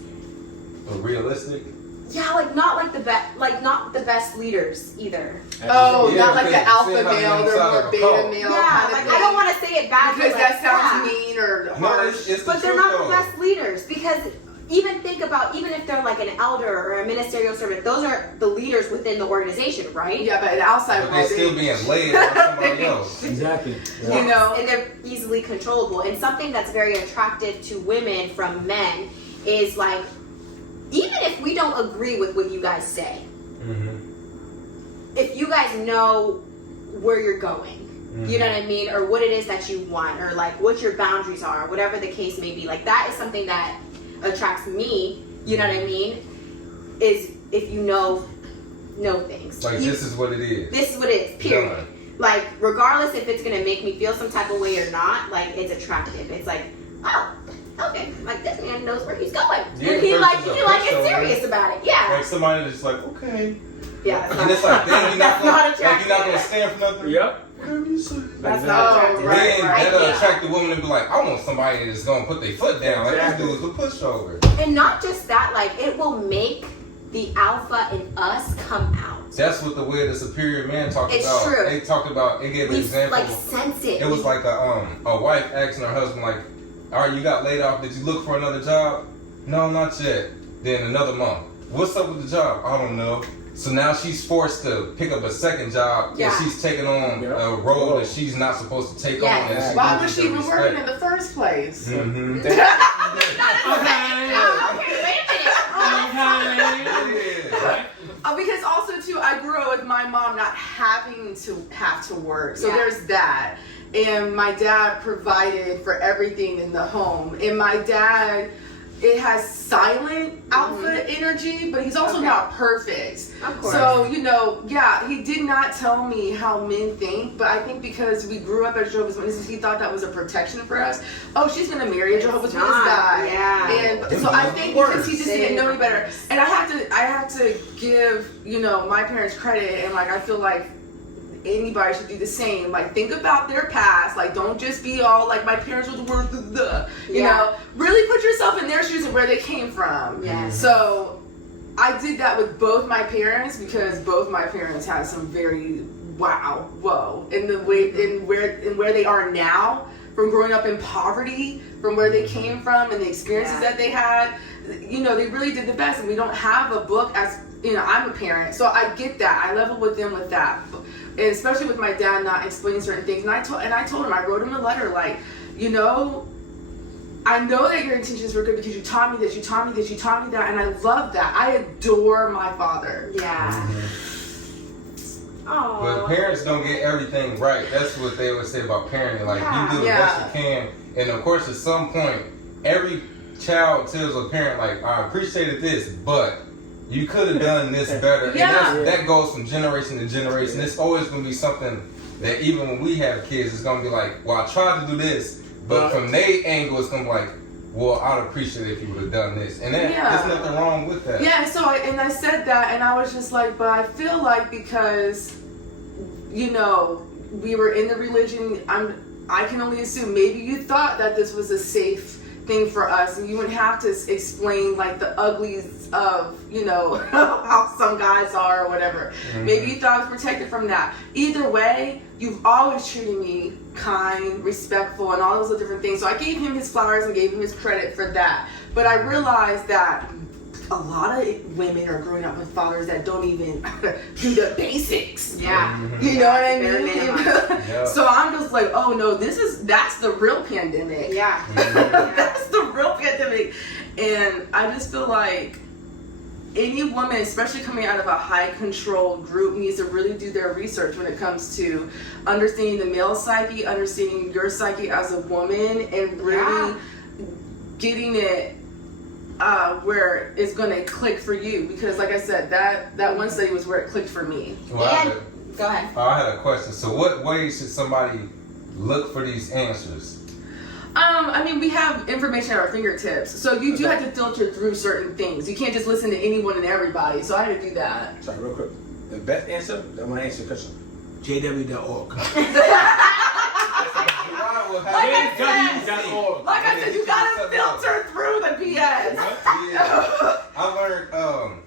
Realistic? Yeah, like not like the best leaders either. Oh, not like the alpha male, they're more beta male. Yeah, like I don't want to say it badly because that sounds mean or harsh. But they're not the best leaders, because even if they're like an elder or a ministerial servant, those are the leaders within the organization, right? Yeah, but the outside world, they're still being laid by somebody else. Exactly. Yeah. You know, and they're easily controllable. And something that's very attractive to women from men is like, even if we don't agree with what you guys say, if you guys know where you're going, you know what I mean, or what it is that you want, or like what your boundaries are, whatever the case may be, like that is something that attracts me, you know what I mean, is if you know things. Like this is what it is. This is what it is, period. Done. Like regardless if it's gonna make me feel some type of way or not, like it's attractive. It's like, oh, okay, like this man knows where he's going. Yeah, and he is serious about it. Yeah. Like somebody that's like, okay. Yeah. And it's like, then you're not gonna stand for nothing. Yep. That's not attractive. Then that'll attract the woman to be like, I want somebody that's gonna put their foot down. Like this dude's a pushover. And not just that, like it will make the alpha in us come out. That's what the way the superior man talked about. It's true. They talked about. They gave an example. Like sense it. It was like a wife asking her husband like, all right, you got laid off. Did you look for another job? No, not yet. Then another month. What's up with the job? I don't know. So now she's forced to pick up a second job. Yeah. And she's taking on a role that she's not supposed to take on. And why was she even working in the first place? Mm-hmm. Okay, wait a minute. Because also too, I grew up with my mom not having to work. So there's that. And my dad provided for everything in the home. And my dad, it has silent alpha energy, but he's also not perfect. Of course. So, you know, he did not tell me how men think, but I think because we grew up as Jehovah's Witnesses, he thought that was a protection for us. Oh, she's going to marry a Jehovah's Witness guy. Yeah. And so I think because he just didn't know any better. And I have to give, you know, my parents credit, and like I feel like anybody should do the same. Like, think about their past. Like, don't just be all like, my parents were the worst of the, you know, really put yourself in their shoes and where they came from. Yeah. So I did that with both my parents, because both my parents had some very whoa in the way in where they are now, from growing up in poverty, from where they came from and the experiences that they had. You know, they really did the best, and we don't have a book as, you know, I'm a parent, so I get that. I level with them with that, and especially with my dad not explaining certain things. And I told him, I wrote him a letter, like, you know, I know that your intentions were good because you taught me this, you taught me this, you taught me that, and I love that. I adore my father. Yeah. Oh. But parents don't get everything right. That's what they would say about parenting. Like, you do the best you can, and of course, at some point, every child tells a parent, like, I appreciated this, but you could have done this better. And that goes from generation to generation. It's always going to be something that even when we have kids, it's going to be like, well, I tried to do this, but from their angle, it's going to be like, well, I'd appreciate it if you would have done this. And there's nothing wrong with that. Yeah, so I said that, and I was just like, but I feel like because, you know, we were in the religion, I can only assume maybe you thought that this was a safe thing for us, and you wouldn't have to explain like the uglies of, you know, how some guys are or whatever. Maybe you thought I was protected from that. Either way, you've always treated me kind, respectful, and all those other different things. So I gave him his flowers and gave him his credit for that. But I realized that a lot of women are growing up with fathers that don't even do the basics. Yeah. You know what I Bare mean? minimum. So I'm just like, oh no, that's the real pandemic. Yeah. That's the real pandemic. And I just feel like any woman, especially coming out of a high control group, needs to really do their research when it comes to understanding the male psyche, understanding your psyche as a woman, and really getting it where it's going to click for you. Because like I said, that one study was where it clicked for me. Well, Go ahead. I had a question. So what ways should somebody look for these answers? I mean, we have information at our fingertips, so you do have to filter through certain things. You can't just listen to anyone and everybody, so I had to do that. Sorry, real quick. The best answer, I'm going to answer your question. JW.org. Like I said, you gotta filter through the BS. I learned,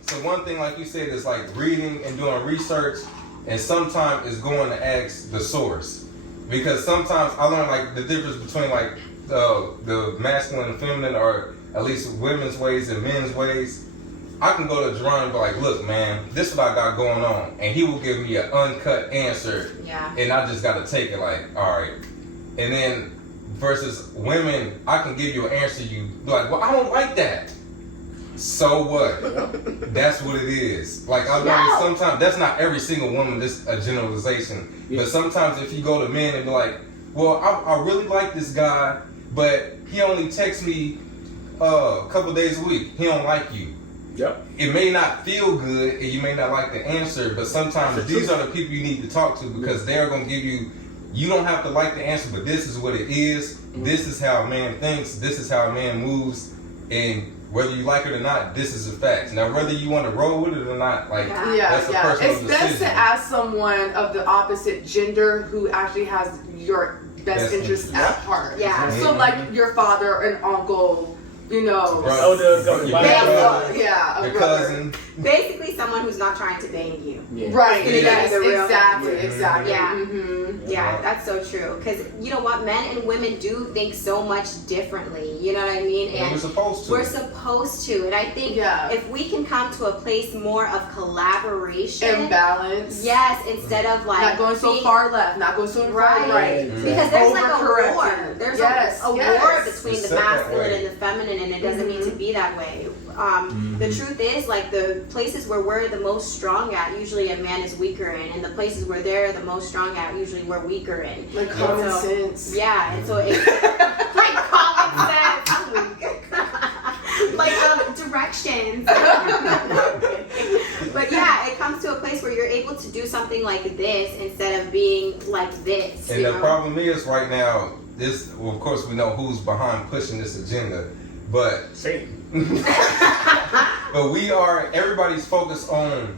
so one thing, like you said, is like reading and doing research, and sometimes it's going to ask the source. Because sometimes I learned like the difference between like the masculine and feminine, or at least women's ways and men's ways. I can go to Jeron and be like, look, man, this is what I got going on. And he will give me an uncut answer. Yeah. And I just got to take it like, all right. And then versus women, I can give you an answer. You be like, well, I don't like that. So what? That's what it is. Like I learned sometimes, that's not every single woman, this a generalization. But sometimes if you go to men and be like, well, I really like this guy, but he only texts me a couple days a week. He don't like you. Yep. It may not feel good and you may not like the answer, but sometimes these are the people you need to talk to, because they're going to give you, you don't have to like the answer, but this is what it is. This is how a man thinks. This is how a man moves. And whether you like it or not, this is a fact. Now, whether you want to roll with it or not, like, that's a personal It's decision. best to ask someone of the opposite gender who actually has your best interests at heart. Yeah. So like your father, an uncle, you know. Your cousin. Basically, someone who's not trying to bang you. Right. Yes, Exactly. Yeah. Mm-hmm. Yeah, that's so true. Because you know what, men and women do think so much differently. You know what I mean? And we're supposed to. We're supposed to, and I think if we can come to a place more of collaboration and balance. Yes, instead of like not going so far left, not going so far right. Because there's like a war. There's a war between It's the masculine that and the feminine, and it doesn't need to be that way. The truth is, like, the places where we're the most strong at, usually a man is weaker in, and the places where they're the most strong at, usually we're weaker in. Like common sense. Yeah, and so it's like common sense. Like directions. But yeah, it comes to a place where you're able to do something like this instead of being like this. And the problem is right now, this, well, of course we know who's behind pushing this agenda, but Satan. but everybody's focused on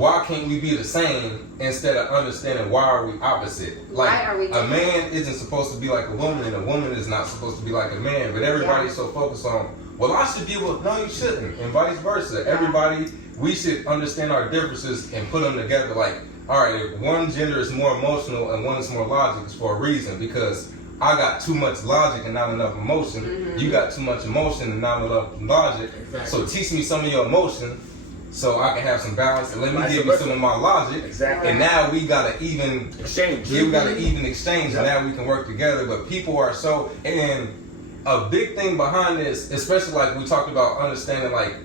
why can't we be the same instead of understanding why are we opposite? Like Why are we a different? man isn't supposed to be like a woman, and a woman is not supposed to be like a man. But everybody's so focused on, well, I should be able. No, you shouldn't, and vice versa. Everybody, we should understand our differences and put them together. Like, all right, if one gender is more emotional and one is more logic, it's for a reason, because I got too much logic and not enough emotion. You got too much emotion and not enough logic. Exactly. So teach me some of your emotion so I can have some balance, and let me Vice give you versa. some of my logic. Exactly. And now we got to even Exchange. we got to even exchange, and now we can work together. But people are so, and a big thing behind this, especially like we talked about understanding like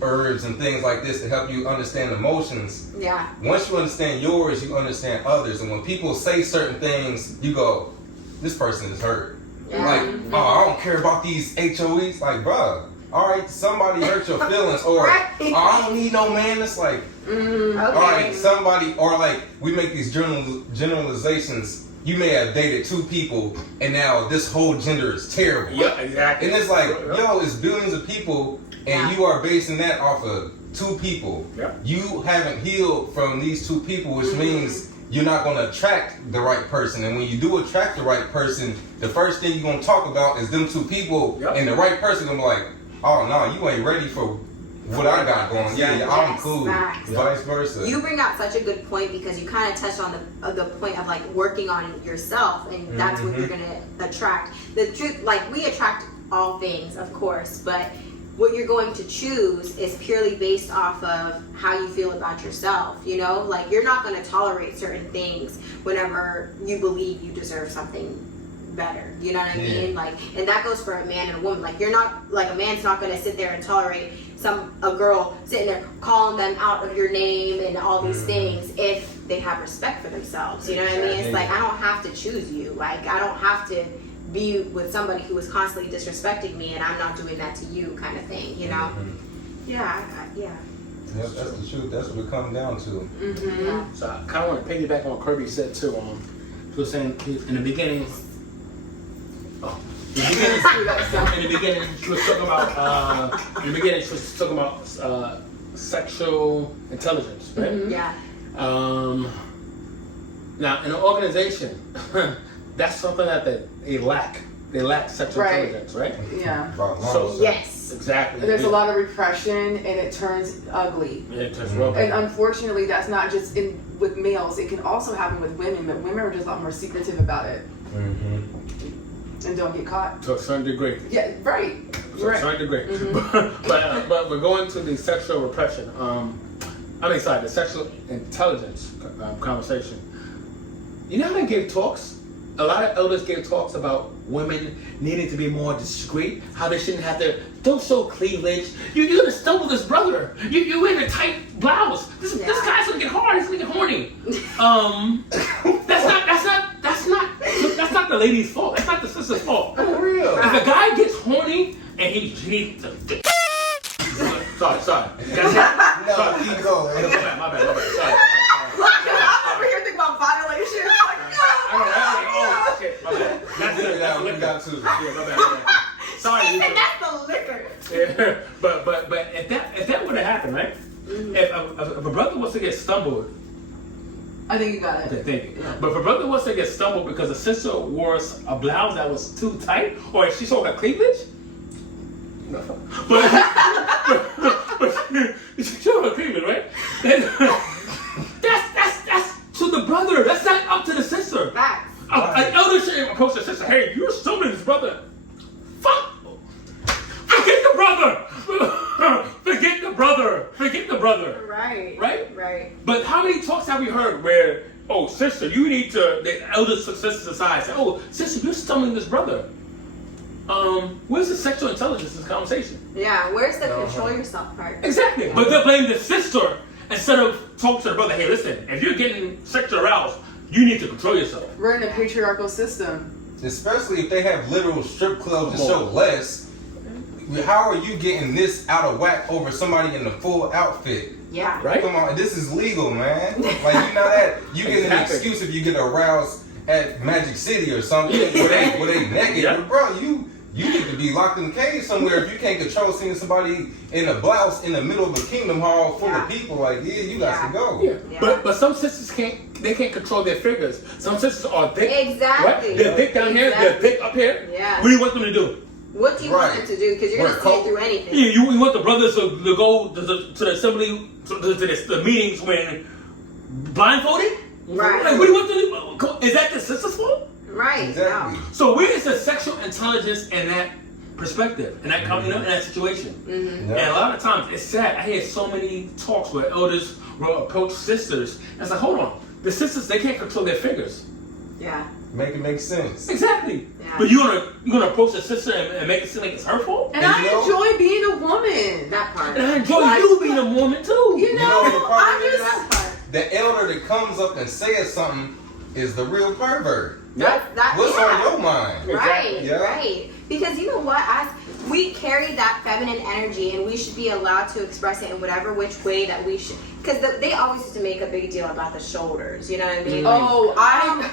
herbs and things like this to help you understand emotions. Yeah. Once you understand yours, you understand others. And when people say certain things, you go, this person is hurt. Yeah. Like, oh, I don't care about these HOEs. Like, bruh, all right, somebody hurt your feelings, or Right. oh, I don't need no man. It's like, Okay. all right, somebody, or like we make these generalizations. You may have dated two people, and now this whole gender is terrible. Yeah, exactly. And it's like, yo, it's billions of people, and you are basing that off of two people. Yeah. You haven't healed from these two people, which means you're not going to attract the right person. And when you do attract the right person, the first thing you're going to talk about is them two people, Yep. and the right person going to be like, oh, no, you ain't ready for what I got going. Yeah, I'm Yes, cool. facts. Vice versa. You bring out such a good point, because you kind of touched on the point of like working on yourself, and that's what you're gonna attract. The truth, like, we attract all things, of course, but what you're going to choose is purely based off of how you feel about yourself. You know, like, you're not going to tolerate certain things whenever you believe you deserve something better. You know what I mean? Like, and that goes for a man and a woman. Like, you're not, like, a man's not going to sit there and tolerate a girl sitting there calling them out of your name and all these things if they have respect for themselves. You know what I mean? It's like, I don't have to choose you. Like, I don't have to be with somebody who is constantly disrespecting me, and I'm not doing that to you, kind of thing. You know? Yeah. Yeah, that's the truth. That's what it comes down to. Yeah. So I kind of want to piggyback on what Kirby said too. He was saying in the beginning. In the beginning, she was talking about. Sexual intelligence, right? Yeah. Now, in an organization, that's something that they lack. They lack sexual Right. intelligence, right? Yeah. So Yes. exactly. There's a lot of repression, and it turns ugly. Yeah, it turns real And bad. unfortunately, that's not just with males. It can also happen with women, but women are just a lot more secretive about it and don't get caught. To a certain degree. Yeah, right. To a certain degree. But we're going to the sexual repression. The sexual intelligence conversation. You know how they give talks? A lot of elders give talks about women needing to be more discreet, how they shouldn't have to, don't show cleavage. You're gonna stumble this brother. You in a tight blouse. This guy's gonna get hard. He's gonna get horny. That's not the lady's fault. That's not the sister's fault. For real. If a guy gets horny and he needs to. Sorry. No, keep going. My bad. Sorry. I'm over here thinking about violation. Like, I know, right? Oh, shit. My bad. That's We liquor. got to. Yeah, my bad. Sorry. And that's the liquor. Yeah, but if that would have happened, right? If a brother was to get stumbled, I think you got it. okay, thank you. But if a brother was to get stumbled because a sister wore a blouse that was too tight, or if she showed her cleavage, but she showed her cleavage, right? That's to the brother. That's not up to the sister. Facts. An elder should approach the sister. Hey, you're stumbling this brother. Fuck. Forget the brother. Forget the brother. Right. Right? But how many talks have we heard where, oh, sister, you need to, the elder sisters aside, say, oh, sister, you're stumbling this brother. Where's the sexual intelligence in this conversation? Yeah. Where's the control yourself part? Exactly. But they'll blame the sister instead of talking to the brother, hey, listen, if you're getting sexual aroused, you need to control yourself. We're in a patriarchal system. Especially if they have literal strip clubs to show less. How are you getting this out of whack over somebody in the full outfit? Yeah. Right? Come on, this is legal, man. Like, you know that you get an Exactly. excuse if you get aroused at Magic City or something where they naked. Yeah. But bro, you You need to be locked in a cage somewhere if you can't control seeing somebody in a blouse in the middle of a kingdom hall full of people. Like, yeah, you got to go. Yeah. Yeah. But some sisters can't control their figures. Some sisters are thick. Exactly. Right? They're thick down here. They're thick up here. Yeah. What do you want them to do? What do you want them to do? Because you're going to see it through anything. Yeah, you want the brothers to go to the assembly, to the meetings when blindfolded? Right. Like, what do you want them to do? Is that the sister's fault? Right. Exactly. No. So where is the sexual intelligence in that perspective, in that in that situation? Mm-hmm. Yeah. And a lot of times it's sad. I hear so many talks where elders will approach sisters. And it's like, hold on, the sisters, they can't control their figures. Yeah. Make it make sense. Exactly. Yeah. But you're gonna approach a sister and make it seem like it's her fault. And And I you know- enjoy being a woman. That part. And I enjoy Like- you being a woman too. You know, know the problem I is? just That part. The elder that comes up and says something is the real pervert. That, What's yeah. on your mind? Right, Yeah. right. Because you know what? We carry that feminine energy, and we should be allowed to express it in whatever which way that we should. Because they always used to make a big deal about the shoulders. You know what I mean? Oh, I was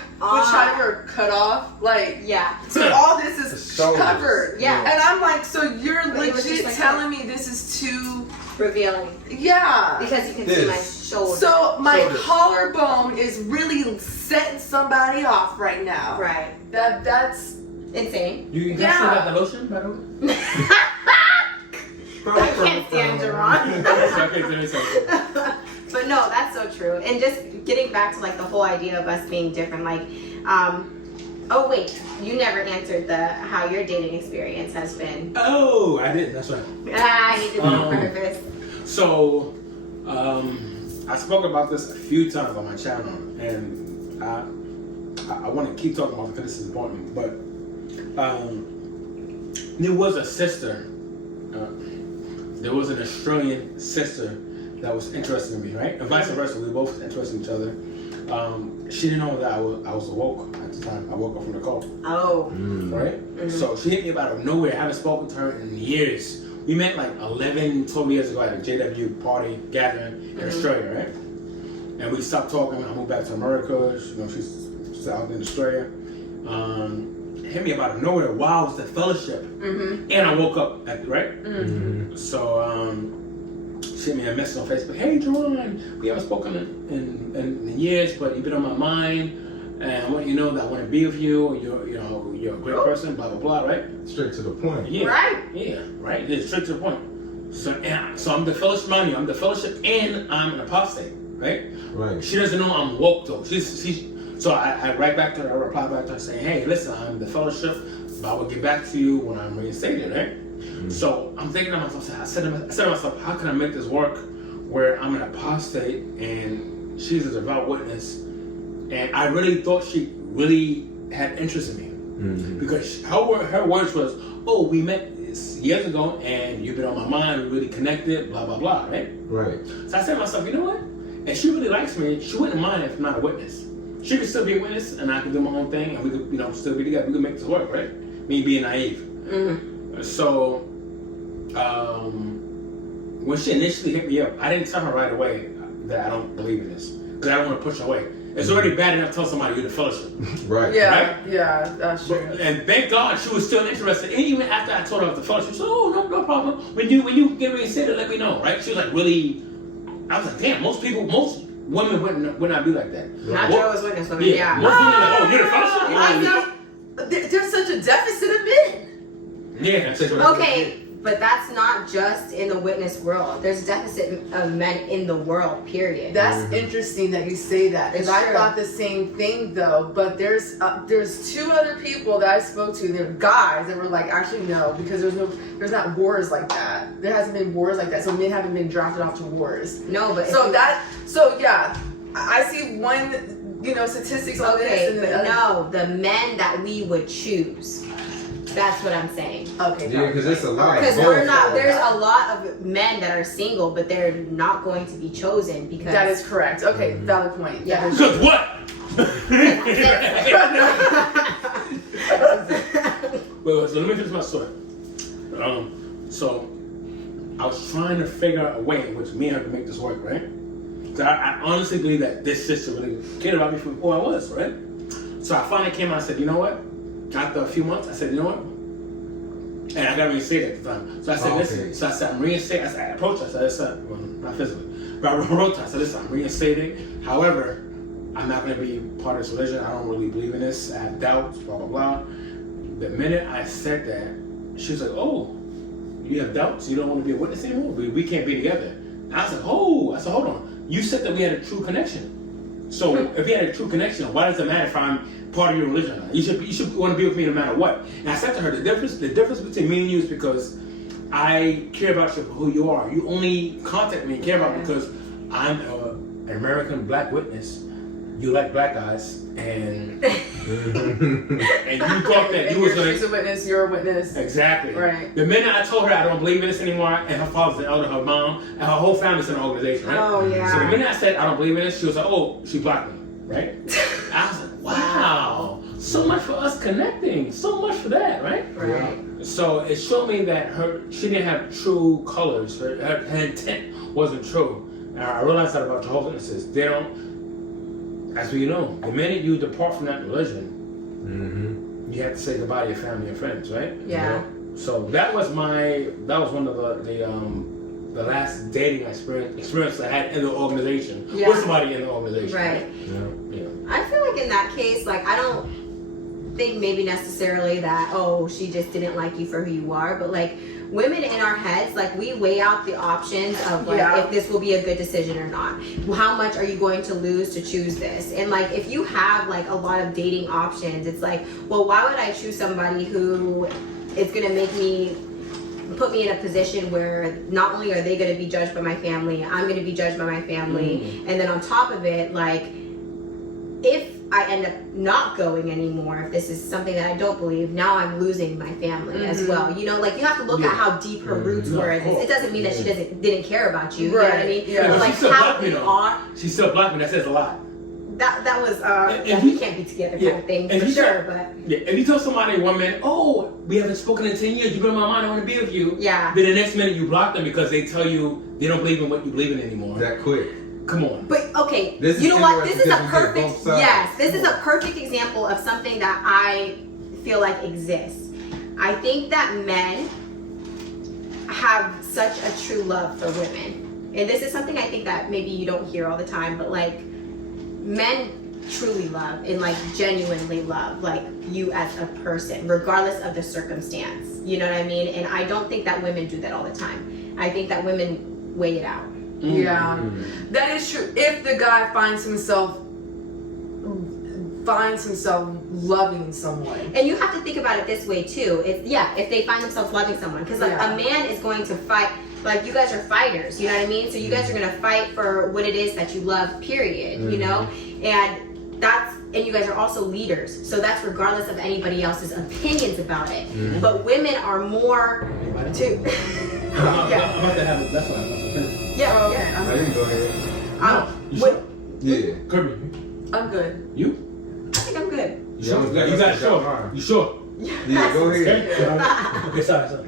on. trying to cut off, like, Yeah. so all this The is shoulders. covered. Yeah. And I'm like, so you're But it was legit just like telling me this is too, Revealing. yeah. Because you can see my This. shoulders. So my Shoulders. collarbone is really setting somebody off right now. Right. That's Insane. You Yeah. still got the lotion, by the way? I can't stand Jeron. But no, that's so true. And just getting back to like the whole idea of us being different, like, oh wait, you never answered how your dating experience has been. Oh, I did. That's right. I need to be on purpose. So, I spoke about this a few times on my channel, and I want to keep talking about it because this is important. But there was a sister. There was an Australian sister that was interested in me, right? And vice versa, we both were interested in each other. She didn't know that I was awoke at the time. I woke up from the coma, Oh. right? So she hit me out of nowhere. I haven't spoken to her in years. We met like 11, 12 years ago at a JW party gathering in Australia, right? And we stopped talking. I moved back to America. You know, she's out in Australia. Hit me out of nowhere while I was at fellowship, and I woke up at right. So she hit me a message on Facebook. Hey, Jeron, we haven't spoken in years, but you've been on my mind, and I want you to know that I want to be with you. You're a great person. Blah blah blah. Right? Straight to the point. Yeah. Right. Yeah. Right. It's straight to the point. So I'm the fellowship. Mind you, I'm the fellowship, and I'm an apostate. Right. Right. She doesn't know I'm woke though. So I write back to her, I reply back to her saying, hey, listen, I'm the fellowship, but I will get back to you when I'm reinstated, right? So I'm thinking to myself, I said to myself, how can I make this work where I'm an apostate and she's a devout witness? And I really thought she really had interest in me. Because her words was, oh, we met years ago and you've been on my mind, we really connected, blah, blah, blah, right? Right. So I said to myself, you know what? If she really likes me, she wouldn't mind if I'm not a witness. She could still be a witness, and I could do my own thing, and we could, still be together. We could make this work, right? Me being naive. So, when she initially hit me up, I didn't tell her right away that I don't believe in this, because I don't want to push her away. It's already bad enough to tell somebody you're the fellowship. Right. yeah, yeah, that's true. And thank God she was still interested. And even after I told her of the fellowship, she said, "Oh, no problem. When you get reinstated, let me know." Right? She was like, really. I was like, damn. Most women would not be like that. Not Jehovah's Witness women. Yeah. Yeah. Most women are like, oh, you're the fellowship. I know. There's such a deficit of men. Yeah. That's it. Okay, but that's not just in the witness world. There's a deficit of men in the world, period. That's interesting that you say that, because It's I true. thought the same thing though. But there's two other people that I spoke to. They're guys that were like, actually no, because there's not wars like that. There hasn't been wars like that, so men haven't been drafted off to wars. No, but So yeah, I see one, statistics on this. okay, And but then no, the men that we would choose. That's what I'm saying. Okay. Yeah, because it's a lot. Because of we're both not. of There's them. a lot of men that are single, but they're not going to be chosen because That is correct. Okay, valid point. Yeah. That is- Because what? Wait, so let me finish my story. So I was trying to figure out a way in which me and her could make this work, right? So I honestly believe that this sister really cared about me for who I was, right? So I finally came out and said, you know what? After a few months, I said, you know what? And I got reinstated at the time. So I said, listen, so I said, I'm reinstated. I approached her. I said, listen, well, not physically, but I wrote to her. I said, listen, I'm reinstated. However, I'm not going to be part of this religion. I don't really believe in this. I have doubts, blah, blah, blah. The minute I said that, she was like, oh, you have doubts? You don't want to be a witness anymore? We can't be together. And I was like, oh, I said, hold on. You said that we had a true connection. So if we had a true connection, why does it matter if I'm part of your religion or not? You should want to be with me no matter what. And I said to her, the difference between me and you is because I care about you for who you are. You only contact me and care about me because I'm an American black witness. You like black guys, and and you thought that you was like, she's a witness, you're a witness. Exactly. Right. The minute I told her I don't believe in this anymore, and her father's an elder, her mom, and her whole family's in the organization, right? Oh, yeah. So the minute I said I don't believe in this, she was like, oh, she blocked me, right? I was like, wow, so much for us connecting, so much for that, right? Right. So it showed me that she didn't have true colors. Her intent wasn't true. And I realized that about Jehovah's Witnesses. They don't. As we know, the minute you depart from that religion, you have to say goodbye to your family and friends, right? Yeah. You know? So that was one of the last dating experience I had in the organization with somebody in the organization. Right. Yeah. I feel like in that case, like, I don't think maybe necessarily that, oh, she just didn't like you for who you are, but like, women in our heads, like, we weigh out the options of like if this will be a good decision or not. How much are you going to lose to choose this? And like, if you have like a lot of dating options, it's like, well, why would I choose somebody who is going to put me in a position where not only are they going to be judged by my family, I'm going to be judged by my family, and then on top of it, like, if I end up not going anymore, if this is something that I don't believe, now I'm losing my family as well. You know, like, you have to look at how deep her roots were. It doesn't mean that she didn't care about you. Right. You know what I mean? Yeah. Like, She still how blocked me, we though. are. She still blocked me. That says a lot. That was And we can't be together kind of thing, And for you sure. said- But Yeah, if you tell somebody one minute, oh, we haven't spoken in 10 years, you been in my mind, I want to be with you. yeah. Then the next minute you block them because they tell you they don't believe in what you believe in anymore. That quick. Come on. But okay, This is you know what? This is a interesting because we get perfect both sides. this is a perfect example of something that I feel like exists. I think that men have such a true love for women. And this is something I think that maybe you don't hear all the time, but like, men truly love and like genuinely love like you as a person, regardless of the circumstance. You know what I mean? And I don't think that women do that all the time. I think that women weigh it out. Yeah, that is true. If the guy finds himself loving someone, and you have to think about it this way too. If they find themselves loving someone, because like a man is going to fight. Like, you guys are fighters, you know what I mean? So you guys are gonna fight for what it is that you love. Period. You know, and you guys are also leaders. So that's regardless of anybody else's opinions about it. But women are more to. I'm about to have that's what I'm about to finish. I didn't go ahead. You sure? Yeah. Kirby, I'm good. you? I think I'm good. You sure? You got sure? You sure? Yeah, go ahead. Okay, sorry.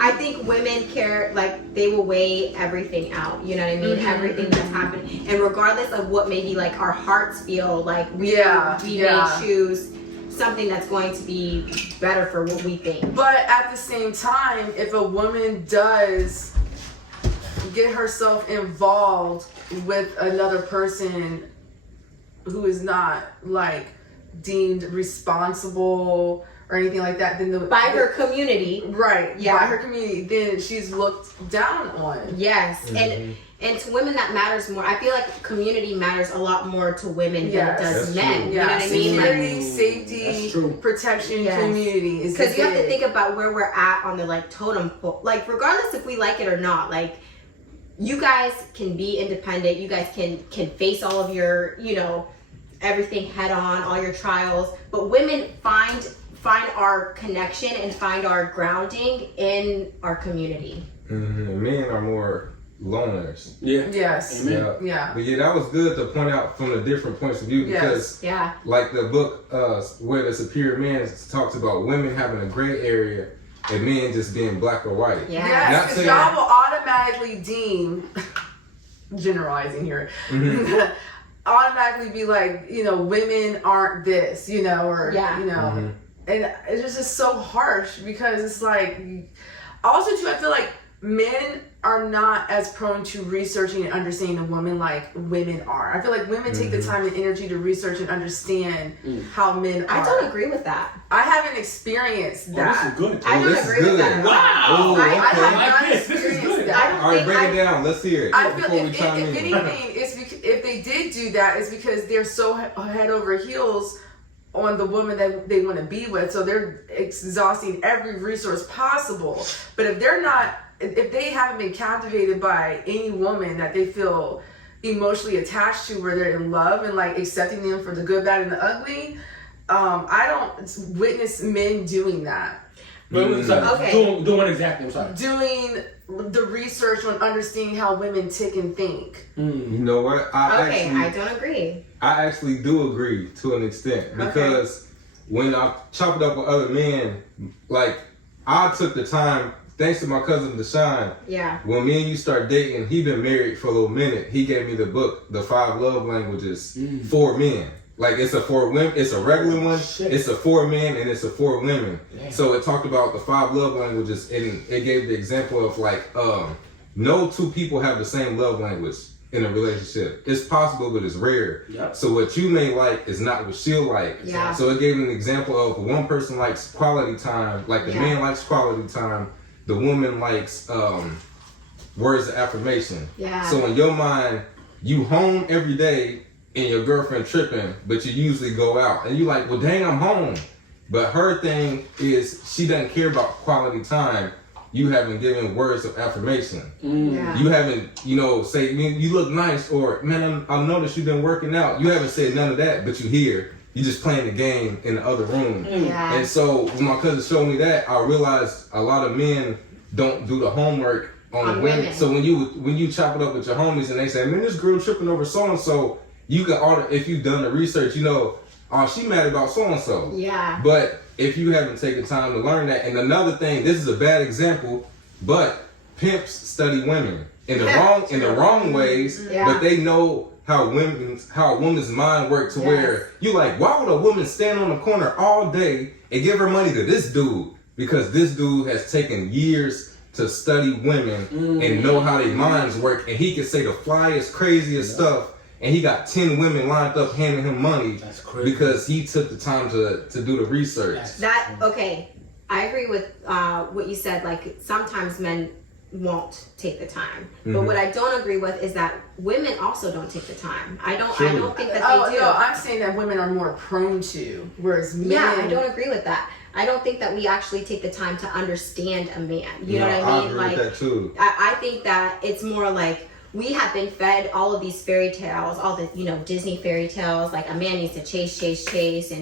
I think women care, like, they will weigh everything out, you know what I mean? Everything that's happening. And regardless of what maybe like our hearts feel, like we may choose something that's going to be better for what we think. But at the same time, if a woman does get herself involved with another person who is not like deemed responsible or anything like that, then By her community. by Yeah. her community, then she's looked down on. Yes. And to women that matters more. I feel like community matters a lot more to women than it does That's men. true. You know what I mean? Like, Security, safety, protection, community is because you have to big. think about where we're at on the like totem pole. Like, regardless if we like it or not, like, you guys can be independent. You guys can face all of your, you know, everything head on, all your trials. But women find our connection and find our grounding in our community. Men are more loners. Yeah. Yes. Amen. Yeah. But yeah, that was good to point out from the different points of view because Yeah. like the book where the Superior Man talks about women having a gray area and men just being black or white. Yeah. Yes, Not because saying- y'all will automatically deem, generalizing here, automatically be like, you know, women aren't this, you know, or, Yeah. you know, and it's just so harsh because it's like, also too, I feel like men are not as prone to researching and understanding a woman like women are. I feel like women take the time and energy to research and understand how men are. I don't agree with that. I haven't experienced that. This is good. I don't this is agree with good. that at all. Wow. Oh, I okay. have Like not this is experienced good. that. I don't All right, think break it down. Let's hear it. I feel before we chime if in. anything, if they did do that, it's because they're so head over heels on the woman that they want to be with, so they're exhausting every resource possible. But if they're not, if they haven't been captivated by any woman that they feel emotionally attached to, where they're in love and like accepting them for the good, bad, and the ugly, I don't witness men doing that. Okay. Doing what exactly? I'm sorry. Doing the research on understanding how women tick and think. You know what? I don't agree. I actually do agree to an extent because when I chop it up with other men, like I took the time, thanks to my cousin Deshaun. Yeah. When me and you start dating, he been married for a little minute. He gave me the book, The 5 Love Languages for Men. Like it's a for women, it's a regular one. Shit. It's a for men and it's a for women. Damn. So it talked about the 5 love languages and it gave the example of like no two people have the same love language in a relationship. It's possible, but it's rare. Yep. So what you may like is not what she'll like. Yeah. So it gave an example of one person likes quality time, like the man likes quality time, the woman likes words of affirmation. Yeah. So in your mind, you home every day and your girlfriend tripping, but you usually go out and you like, well, dang, I'm home. But her thing is she doesn't care about quality time. You haven't given words of affirmation. Yeah. You haven't, say, you look nice, or man, I noticed you've been working out. You haven't said none of that, but you here. You just playing the game in the other room. Yeah. And so when my cousin showed me that, I realized a lot of men don't do the homework on women. So when you chop it up with your homies and they say, man, this girl tripping over so and so, you can order, if you've done the research, oh, she mad about so and so. Yeah. But if you haven't taken time to learn that, and another thing, this is a bad example, but pimps study women in the wrong ways, but they know how a woman's mind works to where you like, why would a woman stand on the corner all day and give her money to this dude? Because this dude has taken years to study women and know how their minds work, and he can say the flyest, craziest stuff. And he got 10 women lined up handing him money. That's crazy. Because he took the time to do the research. I agree with what you said. Like sometimes men won't take the time, but what I don't agree with is that women also don't take the time. I don't think that they do. No, I'm saying that women are more prone to, whereas men. Yeah, I don't agree with that. I don't think that we actually take the time to understand a man. You know what I mean? I agree with that too. I think that it's more like we have been fed all of these fairy tales, all the Disney fairy tales, like a man needs to chase,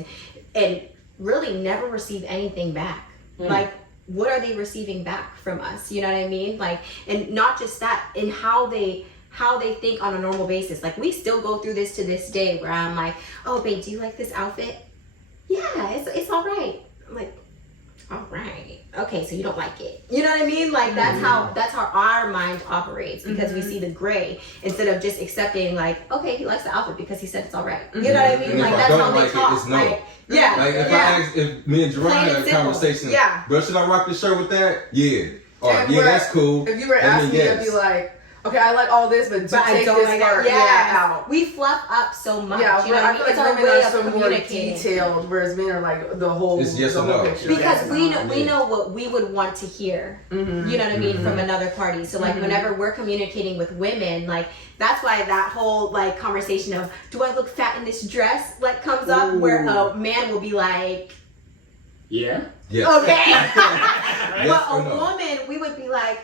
and really never receive anything back. Like, what are they receiving back from us? You know what I mean? Like, and not just that, in how they think on a normal basis. Like, we still go through this to this day, where I'm like, oh, babe, do you like this outfit? Yeah, it's all right. I'm like, all right, okay, so you don't like it. You know what I mean? Like that's how our mind operates, because we see the gray instead of just accepting like, okay, he likes the outfit because he said it's all right. You know what I mean? And like if that's I how don't they like talk. it, it's no. Like, yeah. Like if me and Jeron Plain had and a simple. conversation, Yeah. bro, should I rock this shirt with that? Yeah. Or And yeah, that's cool. If you were That mean asking me, I'd yes. be like, okay, I like all this, but I take don't this like part that. out. We fluff up so much. Yeah, you know what I mean? feel It's like our women way are of so more communicating. detailed, whereas men are like the whole, It's yes the or whole no. picture. Because we know what we would want to hear. You know what I mean, from another party. So like whenever we're communicating with women, like that's why that whole like conversation of do I look fat in this dress like comes up, where a man will be like, Yeah. Yes. okay. Yes But or a no? woman, we would be like,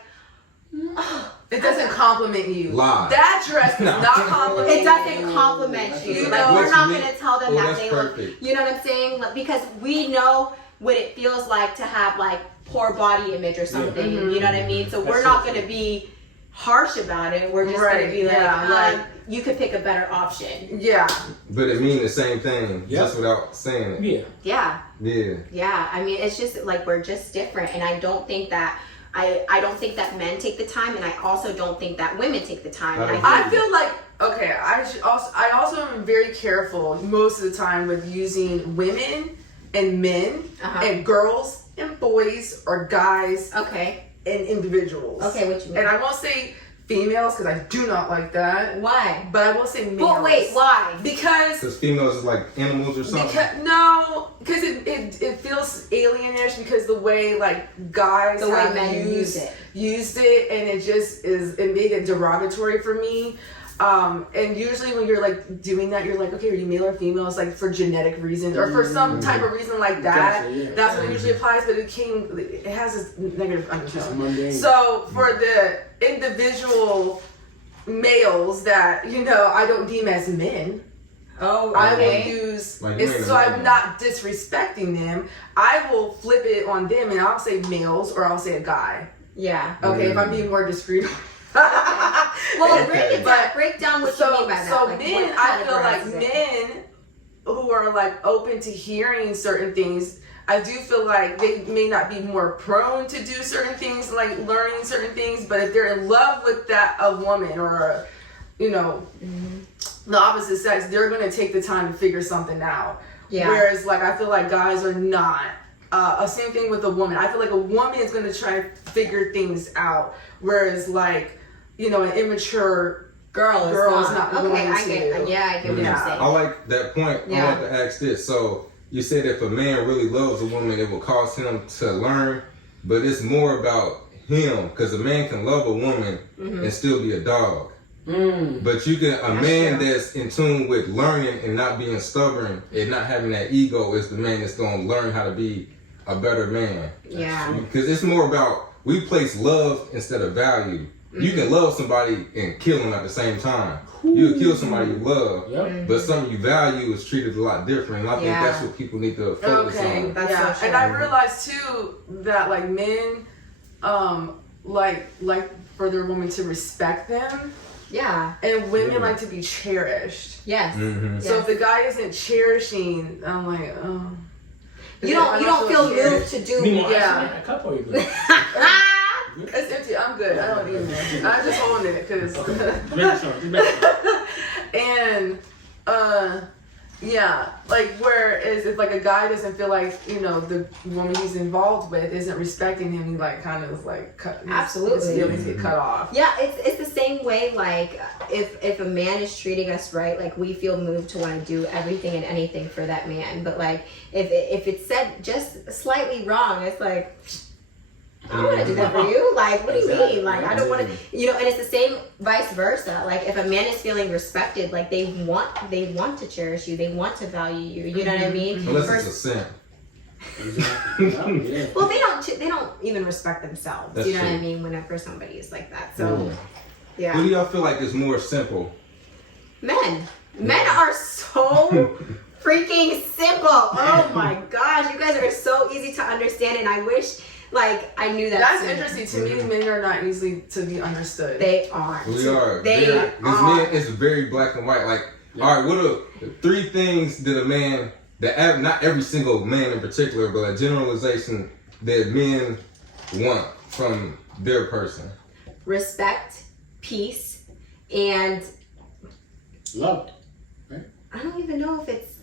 oh, it doesn't compliment you. Lie. That dress does not compliment it you. doesn't compliment you. You Like know, we're not What's gonna tell them oh, that that's they perfect. look. You know what I'm saying? Like, because we know what it feels like to have like poor body image or something. You know what I mean? So we're not gonna be harsh about it. We're just gonna be like, you could pick a better option. Yeah. But it means the same thing, Yeah. just without saying it. Yeah. Yeah. Yeah. Yeah. I mean, it's just like we're just different, and I don't think that. I don't think that men take the time, and I also don't think that women take the time. I feel like, okay, I also am very careful most of the time with using women and men and girls and boys or guys Okay. and individuals. Okay, what you mean? And I won't say females because I do not like that. Why? But I will say males. But wait, why? Because females is like animals or something. because it feels alienish because the way like guys The way have men use it. used it, and it made it derogatory for me. And usually when you're like doing that, you're like, okay, are you male or female? It's like for genetic reasons or for some type of reason like that. Gotcha, yeah. That's what it usually applies, but it has this negative undertone. Mundane. So for the individual males that, I don't deem as men, Oh, I will okay. use, Like it's, men so and I'm women. not disrespecting them. I will flip it on them and I'll say males or I'll say a guy. Yeah. Okay, if I'm being more discreet. Well, break it down. But- Break down what you mean by that. So Like, men, what I feel like categorizes it? men who are like open to hearing certain things, I do feel like they may not be more prone to do certain things, like learning certain things, but if they're in love with a woman or the opposite sex, they're going to take the time to figure something out. Yeah. Whereas like I feel like guys are not. Same thing with a woman. I feel like a woman is going to try to figure things out, whereas like an immature Girl is not okay, willing I to. get. Yeah, I get what you're Yeah. saying. I like that point. Yeah. I want to ask this. So you said if a man really loves a woman, it will cause him to learn, but it's more about him because a man can love a woman and still be a dog. But you can a man that's in tune with learning and not being stubborn and not having that ego is the man that's going to learn how to be a better man. Yeah. Because it's more about we place love instead of value. You can love somebody and kill them at the same time. You can kill somebody you love, Yep. but something you value is treated a lot different. And I think Yeah. that's what people need to focus Okay, on. That's yeah, so true. and I realized too that like men, like for their woman to respect them, Yeah. and women Yeah. like to be cherished. Yes. Mm-hmm. So Yes. if the guy isn't cherishing, I'm like, oh. You don't feel moved to do. Need more Yeah. ice in that cup or you good? It's empty. I'm good. I don't need more. I'm just holding it because. Just making sure. Just making sure. And yeah, like whereas if like a guy doesn't feel like the woman he's involved with isn't respecting him, he like kind of like Absolutely. his feelings get cut off. Yeah, it's the same way. Like if a man is treating us right, like we feel moved to want to do everything and anything for that man. But like if it's said just slightly wrong, it's like I don't want to do that for you. Like, what do you mean? Like, I don't want to, and it's the same vice versa. Like, if a man is feeling respected, like they want to cherish you, they want to value you. You know what I mean? Unless it's a sin. Yeah. Well, they don't even respect themselves. That's You know what I true. mean? Whenever somebody is like that, so yeah. What do y'all feel like is more simple? Men are so freaking simple. Oh my gosh, you guys are so easy to understand, and I wish I knew that. That's sooner. interesting to me. Men are not easily to be understood. They aren't. We are. They Because are. men, it's very black and white. Like, all right, what are the 3 things that a man, not every single man in particular, but a generalization that men want from their person? Respect, peace, and Love. I don't even know if it's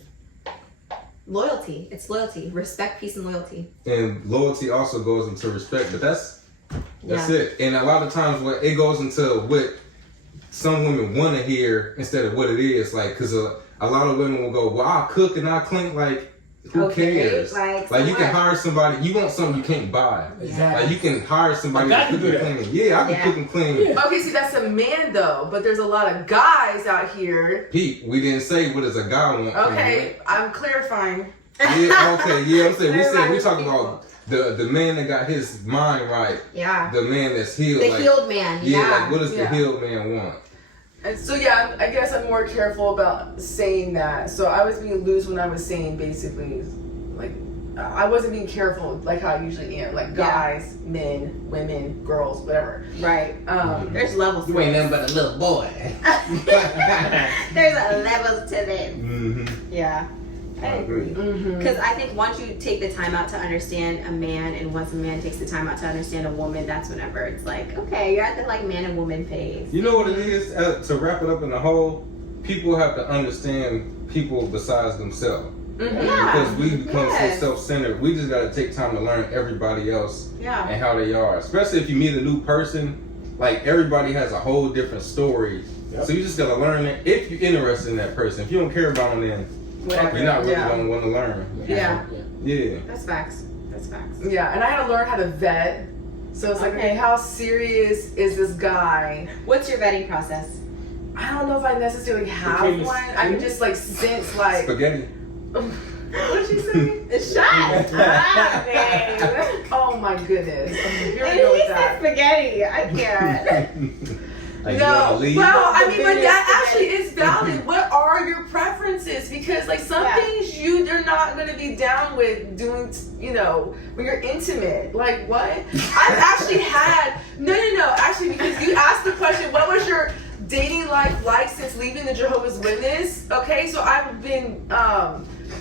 loyalty. It's loyalty, respect, peace, and loyalty. And loyalty also goes into respect, but that's Yeah. it. And a lot of times, it goes into what some women want to hear instead of what it is. Like, because a lot of women will go, "Well, I'll cook and I'll clean." Like, who Okay, cares? like, Like, you so can what? hire somebody. You want something you can't buy. Exactly. Like, you can hire somebody Like, I to can cook do and that. clean. Yeah, I can Yeah. cook and clean. Yeah. Okay, see that's a man though, but there's a lot of guys out here. Pete, we didn't say what does a guy want. from Okay, I'm clarifying. you. Yeah, okay, yeah. I'm saying we They're talking right about the man that got his mind right, Yeah. the man that's healed. The like, healed man. yeah, Yeah. like what does the Yeah. healed man want? And so yeah, I guess I'm more careful about saying that. So I was being loose when I was saying basically, like I wasn't being careful like how I usually am. Like guys, men, women, girls, whatever. Right. There's levels. You to ain't this. nothing but a little boy. There's a levels to this. Mm-hmm. Yeah. I agree. Because I think once you take the time out to understand a man, and once a man takes the time out to understand a woman, that's whenever it's like, okay, you're at the man and woman phase. You know what it is? To wrap it up in the whole, people have to understand people besides themselves. Because we become Yes. so self-centered. We just gotta take time to learn everybody else Yeah. and how they are. Especially if you meet a new person, like everybody has a whole different story. Yep. So you just gotta learn it if you're interested in that person. If you don't care about them, then Whatever. you're not really Yeah. gonna want to learn. Yeah. Yeah. That's facts. That's facts. Yeah, and I had to learn how to vet. So it's like, okay, how serious is this guy? What's your vetting process? I don't know if I necessarily have Okay, one. I can just like sense like. Spaghetti. What'd she say? It's shot. Ah, babe. Oh my goodness. Here we And go he with said that. spaghetti. I can't. Like, you No, wanna leave? well, I mean, but Spaghetti. that actually is valid. What are your preferences? Because like some Yeah. things you're not gonna be down with doing, you know, when you're intimate. Like what? I've actually had no. Actually, because you asked the question, what was your dating life like since leaving the Jehovah's Witness? Okay, so I've been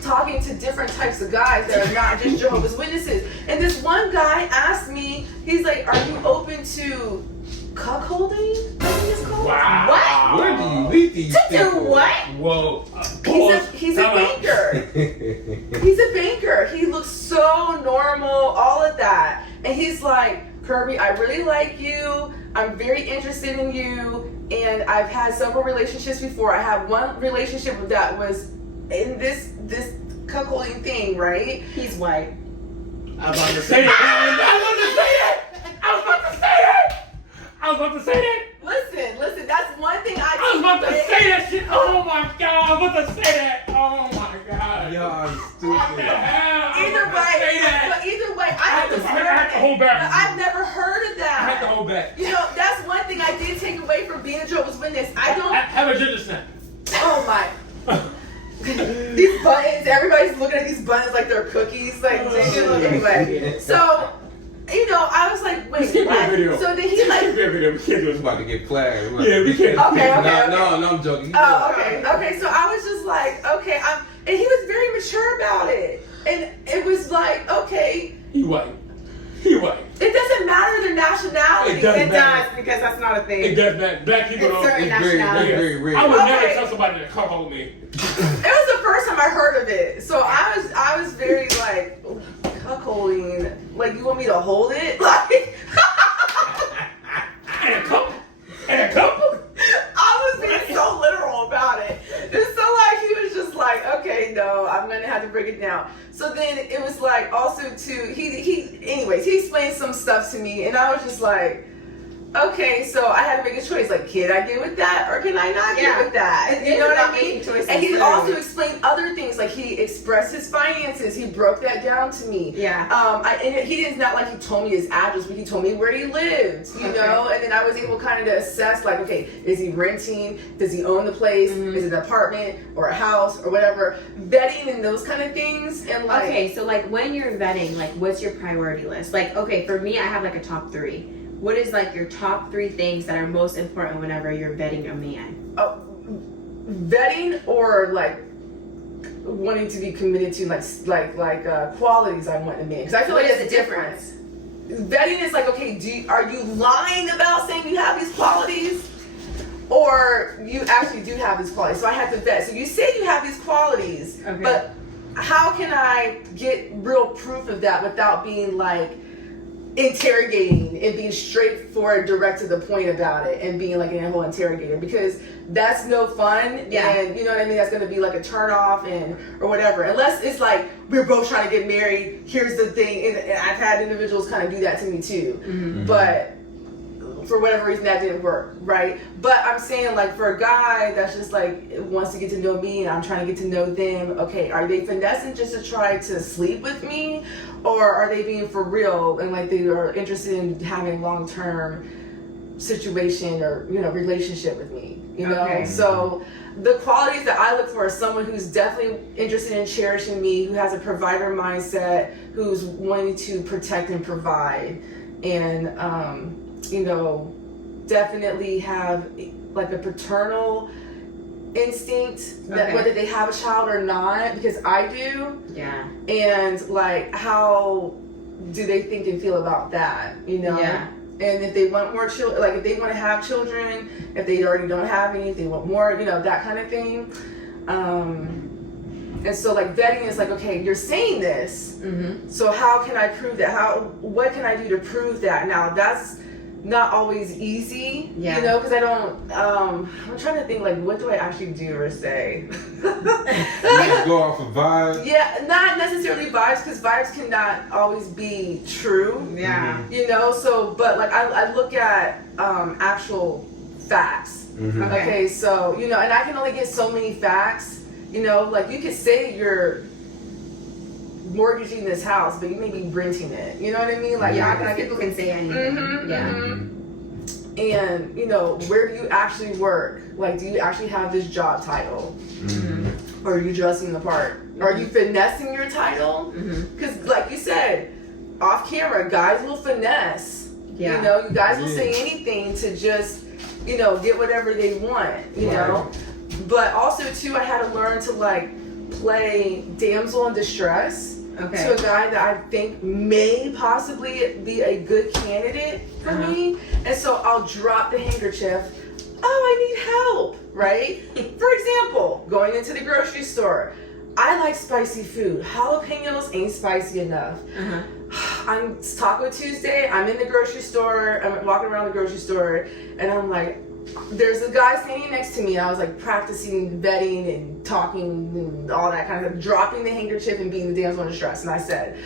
talking to different types of guys that are not just Jehovah's Witnesses, and this one guy asked me, he's like, "Are you open to cuckolding?" I think it's called. Wow. Where do you meet these To people? do what? Whoa. He's a banker. He's a banker. He looks so normal, all of that. And he's like, Kirby, I really like you. I'm very interested in you. And I've had several relationships before. I had one relationship that was in this cuckolding thing, right? He's white. I was about to say that. I was about to say that. Listen, that's one thing I was about to say that shit. Oh my god, I was about to say that. Oh my god. Y'all What the stupid. hell? I was Either about to way, say that. but either way, I had to hold but back. I've never heard of that. I had to hold back. You know, that's one thing I did take away from being a Jehovah's Witness. I don't. Have a ginger snap. Oh my. These buttons, everybody's looking at these buttons like they're cookies. Like, anyway. So, you know, I was like, wait, Let's get that what? video. So then he like. We can't do It's about to get flagged. Yeah, we can't. Okay. No, I'm joking. Oh, okay. So I was just like, okay, and he was very mature about it. And it was like, okay, He white. it doesn't matter their nationality. It doesn't It matter. does, because that's not a thing. It does matter. Black people It's don't. certain It's very rare. I would never Okay. tell somebody to cuckold me. It was the first time I heard of it. So I was very like, cuckolding. Like, you want me to hold it? Like. And a couple. I was being so literal about it. And so like he was just like, okay, no, I'm gonna have to break it down. So then it was like also too he explained some stuff to me and I was just like, okay, so I had to make a choice. Like, can I get with that or can I not get with that? It You is know what about I mean? making choices, And he literally. also explained other things. Like he expressed his finances. He broke that down to me. Yeah. And he didn't not like he told me his address, but he told me where he lived. You know, and then I was able kind of to assess like, okay, is he renting? Does he own the place? Is it an apartment or a house or whatever? Vetting and those kind of things. And like, Okay, so like when you're vetting, like what's your priority list? Like, okay, for me, I have like a top 3. What is like your top 3 things that are most important whenever you're vetting a man? vetting or like wanting to be committed to like qualities I want in a man, because I feel What like is it's the different. Vetting is like, okay, are you lying about saying you have these qualities, or you actually do have these qualities? So I have to vet. So you say you have these qualities, Okay. but how can I get real proof of that without being like interrogating and being straightforward, direct to the point about it, and being like a whole interrogator? Because that's no fun. Yeah. And you know what I mean? That's going to be like a turn off or whatever. Unless it's like, we're both trying to get married, here's the thing. And I've had individuals kind of do that to me too. Mm-hmm. But for whatever reason that didn't work, right? But I'm saying, like, for a guy that's just like wants to get to know me and I'm trying to get to know them, okay, are they finessing just to try to sleep with me, or are they being for real and like they are interested in having long-term situation or, you know, relationship with me, you know? Okay. So the qualities that I look for is someone who's definitely interested in cherishing me, who has a provider mindset, who's wanting to protect and provide, and you know, definitely have like a paternal instinct that Okay. whether they have a child or not, because I do. Yeah. And like, how do they think and feel about that, you know? Yeah. And if they want more children, like if they want to have children, if they already don't have any, if they want more, you know, that kind of thing. And so like vetting is like, okay, you're saying this, so how can I prove that? What can I do to prove that? Now that's not always easy, you know, because I don't, I'm trying to think like, what do I actually do or say? You just go off of vibes. Yeah, not necessarily vibes, because vibes cannot always be true. Yeah. You know, so, but like I look at actual facts. Okay, so, you know, and I can only get so many facts. You know, like you could say you're mortgaging this house, but you may be renting it. You know what I mean? Like, yeah, because people can say anything. And, you know, where do you actually work? Like, do you actually have this job title? Or are you dressing the part? Are you finessing your title? Because, like you said, off camera, guys will finesse. Yeah. You know, you guys will say anything to just, you know, get whatever they want, you know? But also, too, I had to learn to, like, play damsel in distress to a guy that I think may possibly be a good candidate for me. And so I'll drop the handkerchief. Oh, I need help, right? For example, going into the grocery store. I like spicy food. Jalapenos ain't spicy enough. It's Taco Tuesday. I'm in the grocery store. I'm walking around the grocery store, and I'm like, there's a guy standing next to me. I was like practicing vetting and talking and all that kind of, dropping the handkerchief and being the damsel in distress. And I said,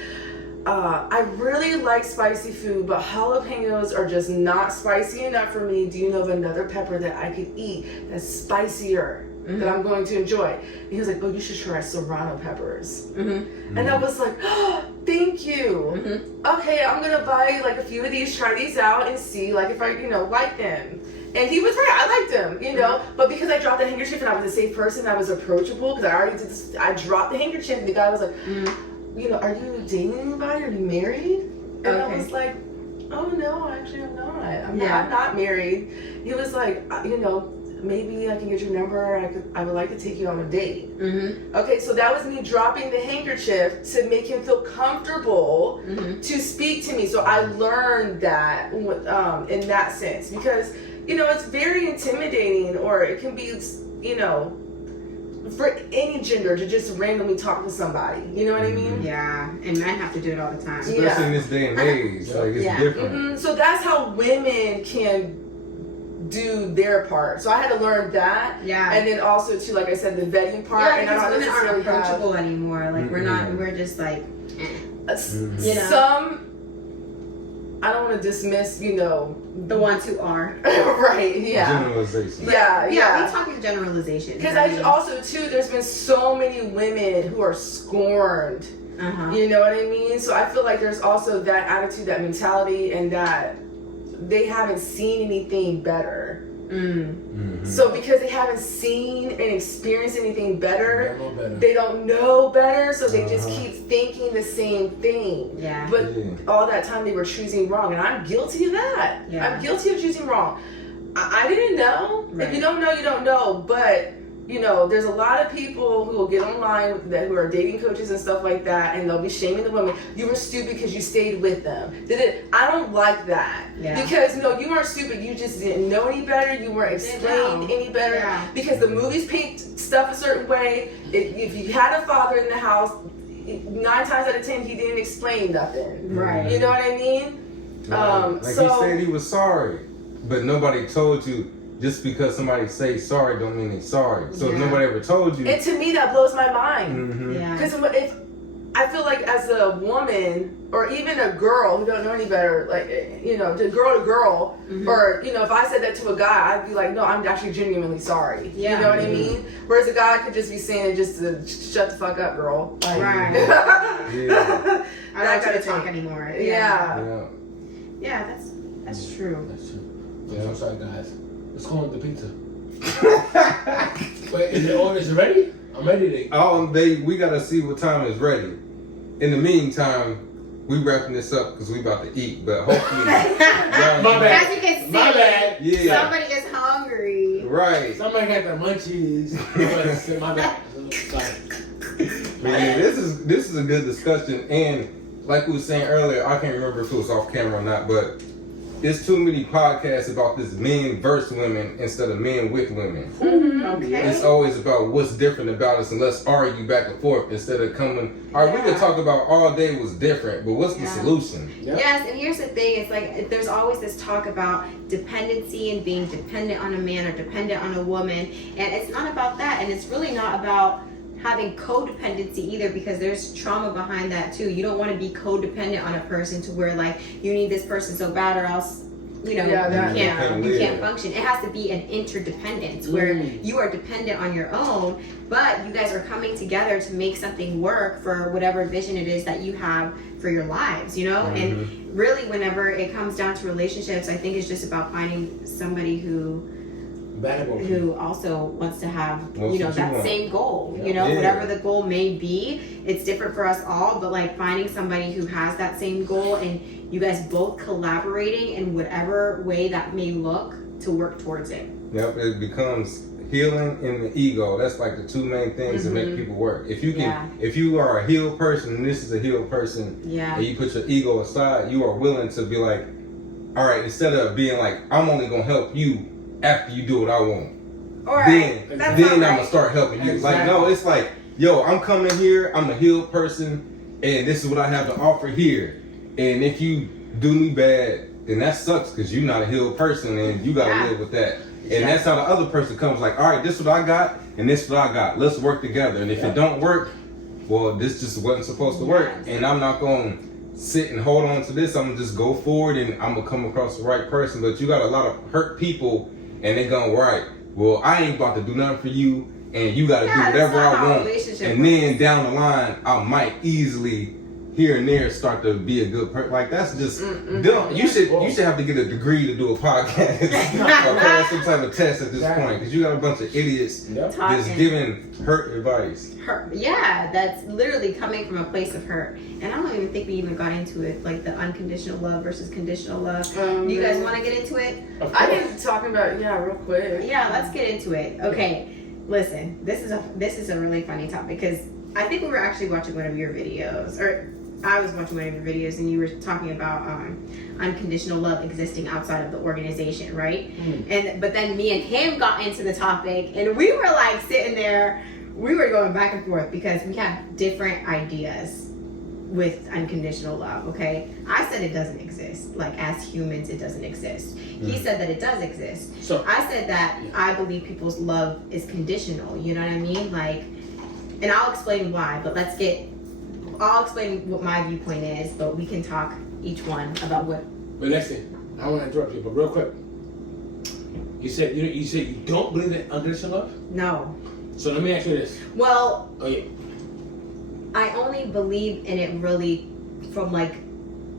I really like spicy food, but jalapenos are just not spicy enough for me. Do you know of another pepper that I could eat that's spicier, that I'm going to enjoy? And he was like, oh, you should try serrano peppers. And I was like, oh, thank you. Okay, I'm gonna buy like a few of these, try these out and see like if I, you know, like them. And he was right, I liked him, you know, but because I dropped the handkerchief and I was a safe person, I was approachable, because I already did this, I dropped the handkerchief and the guy was like, you know, are you dating anybody? Are you married? And I was like, oh no, actually I'm not. I'm not married. He was like, you know, maybe I can get your number. I would like to take you on a date. Okay, so that was me dropping the handkerchief to make him feel comfortable to speak to me. So I learned that in that sense, because, you know, it's very intimidating, or it can be, you know, for any gender to just randomly talk to somebody. You know what I mean? Yeah, and men have to do it all the time. Especially in this day and age. Like, it's different. So that's how women can do their part. So I had to learn that. And then also, too, like I said, the vetting part. Yeah, and I don't women aren't necessarily approachable anymore. Like, we're not, we're just like, you know. Some, I don't want to dismiss, you know, the ones who are. Right, Generalization. Yeah, we talking generalization. Because I also, too, there's been so many women who are scorned. You know what I mean? So I feel like there's also that attitude, that mentality, and that they haven't seen anything better. So because they haven't seen and experienced anything better, they don't know better, so they just keep thinking the same thing. But all that time they were choosing wrong, and I'm guilty of that. I'm guilty of choosing wrong. I didn't know. If you don't know, you don't know. But, you know, there's a lot of people who will get online who are dating coaches and stuff like that, and they'll be shaming the women. You were stupid because you stayed with them. I don't like that. Because, no, you weren't stupid. You just didn't know any better. You weren't explained any better. Because the movies paint stuff a certain way. If you had a father in the house, 9 times out of 10, he didn't explain nothing. You know what I mean? Like, he said he was sorry, but nobody told you. Just because somebody say sorry don't mean they're sorry. So if nobody ever told you. And to me, that blows my mind. Because if I feel like as a woman, or even a girl who don't know any better, like, you know, to girl, or, you know, if I said that to a guy, I'd be like, no, I'm actually genuinely sorry. You know what I mean? Whereas a guy could just be saying it just to shut the fuck up, girl. Like, I don't gotta talk anymore. Yeah, that's true. That's true. I'm sorry, guys. Let's go on the pizza. Wait, is it ready? I'm ready to. We gotta see what time is ready. In the meantime, we wrapping this up because we about to eat. But hopefully, my bad. As you can see, my bad. Somebody is hungry. Right. Somebody got the munchies. My bad. Man, this is a good discussion, and like we were saying earlier, I can't remember if it was off camera or not, but it's too many podcasts about this men versus women instead of men with women. Okay. It's always about what's different about us, and let's argue back and forth instead of coming. All right, we can talk about all day was different, but what's the solution? Yep. Yes, and here's the thing: it's like there's always this talk about dependency and being dependent on a man or dependent on a woman, and it's not about that, and it's really not about having codependency either, because there's trauma behind that too. You don't want to be codependent on a person to where like you need this person so bad or else you know you can't function. It has to be an interdependence where you are dependent on your own, but you guys are coming together to make something work for whatever vision it is that you have for your lives, you know. And really, whenever it comes down to relationships, I think it's just about finding somebody who also wants to have that same goal, whatever the goal may be. It's different for us all, but like finding somebody who has that same goal and you guys both collaborating in whatever way that may look to work towards it. Yep, it becomes healing and the ego. That's like the two main things that make people work. If you can, if you are a healed person and this is a healed person, and you put your ego aside, you are willing to be like, all right, instead of being like, I'm only gonna help you after you do what I want. Then I'm gonna start helping you. Exactly. Like, no, it's like, yo, I'm coming here, I'm a healed person, and this is what I have to offer here. And if you do me bad, then that sucks because you're not a healed person and you gotta live with that. And that's how the other person comes like, all right, this is what I got and this is what I got. Let's work together. And if it don't work, well, this just wasn't supposed to work. And I'm not gonna sit and hold on to this. I'm gonna just go forward and I'm gonna come across the right person. But you got a lot of hurt people and they going, right, well, I ain't about to do nothing for you and you gotta do whatever I want. And then down the line, I might easily here and there start to be a good person. Like that's just dumb. You should have to get a degree to do a podcast or pass some type of test at this point, because you got a bunch of idiots just giving hurt advice. That's literally coming from a place of hurt. And I don't even think we even got into it, like the unconditional love versus conditional love. Do you guys want to get into it? I can talk about real quick. Yeah, let's get into it. Okay, listen, this is a really funny topic because I think we were actually watching one of your videos, or I was watching one of your videos, and you were talking about unconditional love existing outside of the organization, right? But then me and him got into the topic, and we were like sitting there, we were going back and forth because we have different ideas with unconditional love. Okay, I said it doesn't exist. Like as humans, it doesn't exist. He said that it does exist. So I said that I believe people's love is conditional. You know what I mean? Like, and I'll explain why. But I'll explain what my viewpoint is, but we can talk each one about what. But listen, I want to interrupt you, but real quick. You said you don't believe in unconditional love? No. So let me ask you this. Well, I only believe in it really from like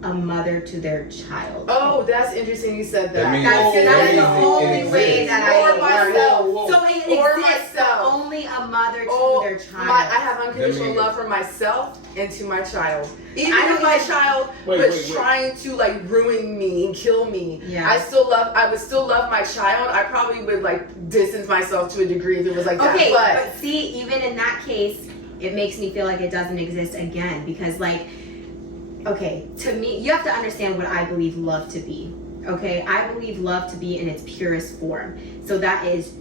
a mother to their child. Oh, that's interesting you said that. That's the only way that I or myself. So it exists only a mother to their child. I have unconditional love for myself and to my child. Even if my child was trying to like ruin me and kill me, I would still love my child. I probably would like distance myself to a degree if it was like that. Okay, but see, even in that case, it makes me feel like it doesn't exist again, because like, okay, to me, you have to understand what I believe love to be. Okay, I believe love to be in its purest form. So that is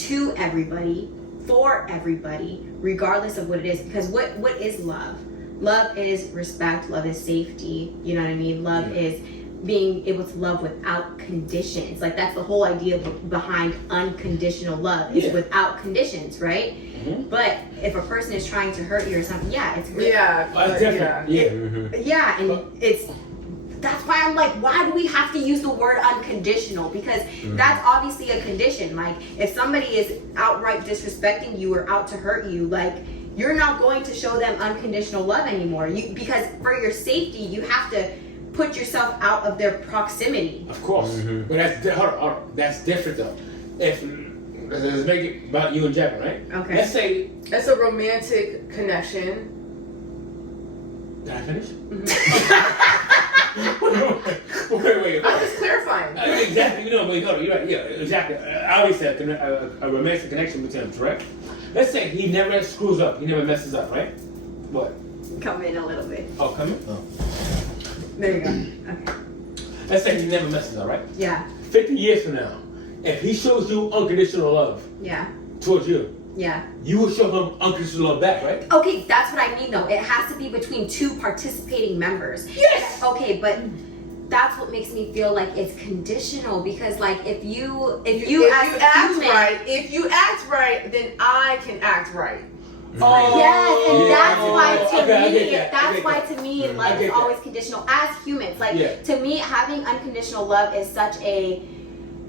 to everybody, for everybody, regardless of what it is. Because what is love? Love is respect, love is safety, you know what I mean? Love is being able to love without conditions. Like that's the whole idea behind unconditional love, is without conditions, right? But if a person is trying to hurt you or something, it's really, and it's that's why I'm like, why do we have to use the word unconditional? Because that's obviously a condition. Like if somebody is outright disrespecting you or out to hurt you, like you're not going to show them unconditional love anymore. Because for your safety, you have to put yourself out of their proximity. Of course, but that's different though. Let's make it about you and Jeron, right? Okay. Let's say it's a romantic connection. Did I finish? Wait. I'm just clarifying. Exactly. You're right. Yeah, exactly. I always said a romantic connection between them, correct? Let's say he never screws up. He never messes up, right? What? Come in a little bit. Oh, come in? Oh. There you go. Okay. let's say he never messes up, right? Yeah. 50 years from now, if he shows you unconditional love Yeah. towards you, Yeah. you will show him unconditional love back, right? Okay, that's what I mean though. It has to be between two participating members. Yes! Okay, but that's what makes me feel like it's conditional because like if you If you as a act human, right, if you act right, then I can act right. Oh, yes, and that's why to okay, I me, get that, I that's get why that. to me, I love get is that. always conditional. As humans, like Yeah. to me, having unconditional love is such a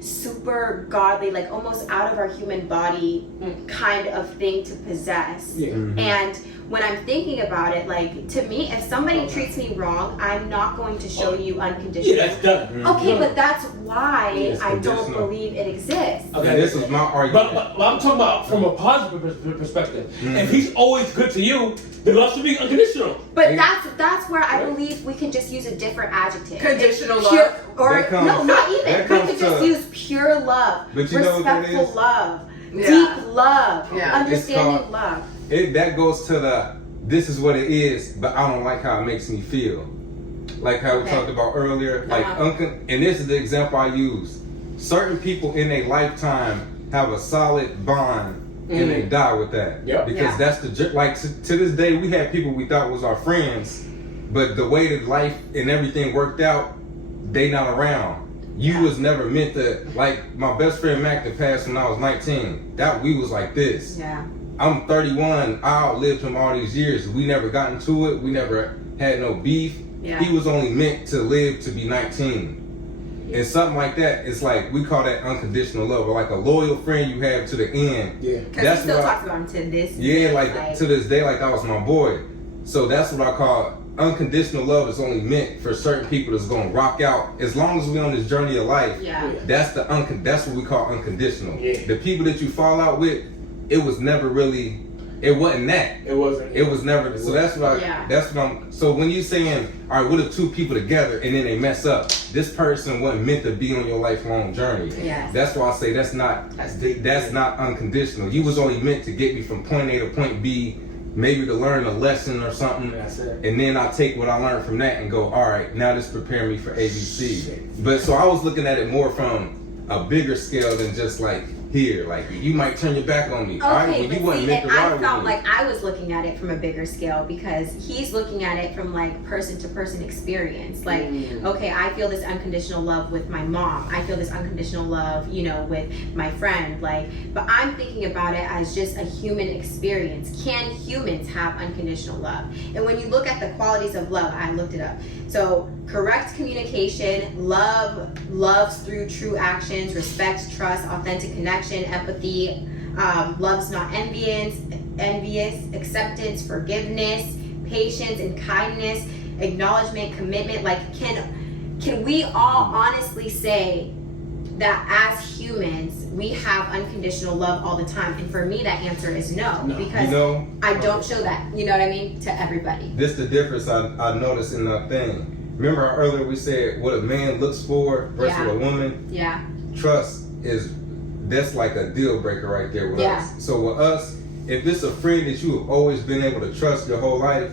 super godly, like almost out of our human body kind of thing to possess. Yeah. And when I'm thinking about it, like to me, if somebody treats me wrong, I'm not going to show you unconditional. Yeah, that's done. Okay, but that's why It's I don't conditional. believe it exists. And this was my argument. But I'm talking about from a positive perspective. If he's always good to you, the love should be unconditional. But that's where I believe we can just use a different adjective. Conditional Pure, love. or That comes- no, not even. that We comes could just to- use pure love, But you know what that respectful is? love, Yeah. deep love, Yeah. understanding called- love. That goes to the this is what it is, but I don't like how it makes me feel. Like how we Okay. talked about earlier. Like and this is the example I use. Certain people in a lifetime have a solid bond and they die with that. Yeah. Because Yeah. that's the like to this day we had people we thought was our friends, but the way that life and everything worked out, they not around. You was never meant to, like my best friend Mac that passed when I was 19. That we was like this. Yeah. I'm 31. I outlived him all these years. We never got into it. We never had no beef. Yeah. He was only meant to live to be 19. And something like that, it's like we call that unconditional love, or like a loyal friend you have to the end. Yeah. Because he still talks about him to this Yeah, day, like to this day, like that was my boy. So that's what I call unconditional love. Is only meant for certain people that's gonna rock out. As long as we on this journey of life, Yeah. that's that's what we call unconditional. Yeah. The people that you fall out with, it was never really, it wasn't that. It wasn't. It was never. So that's what. That's what I'm. So when you saying, all right, what if two people together and then they mess up? This person wasn't meant to be on your lifelong journey. Yes. That's why I say that's not unconditional. You was only meant to get me from point A to point B, maybe to learn a lesson or something. That's it. And then I take what I learned from that and go, all right, now this prepare me for ABC. But so I was looking at it more from a bigger scale than just like here, like you might turn your back on me. All right, Okay, well, you but wasn't see, meant and to I ride with felt me. like I was looking at it from a bigger scale because he's looking at it from like person to person experience. Like, okay, I feel this unconditional love with my mom. I feel this unconditional love, you know, with my friend. Like, but I'm thinking about it as just a human experience. Can humans have unconditional love? And when you look at the qualities of love, I looked it up. So, correct communication, loves through true actions, respect, trust, authentic connection, empathy, love's not envious, acceptance, forgiveness, patience and kindness, acknowledgement, commitment. Like, can we all honestly say that as humans we have unconditional love all the time? And for me, that answer is no, because You know, I don't show that. You know what I mean? To everybody. this the difference I noticed in that thing. Remember how earlier we said what a man looks for versus Yeah. a woman? Yeah. Trust that's like a deal breaker right there with Yeah. us. So with us, if it's a friend that you have always been able to trust your whole life,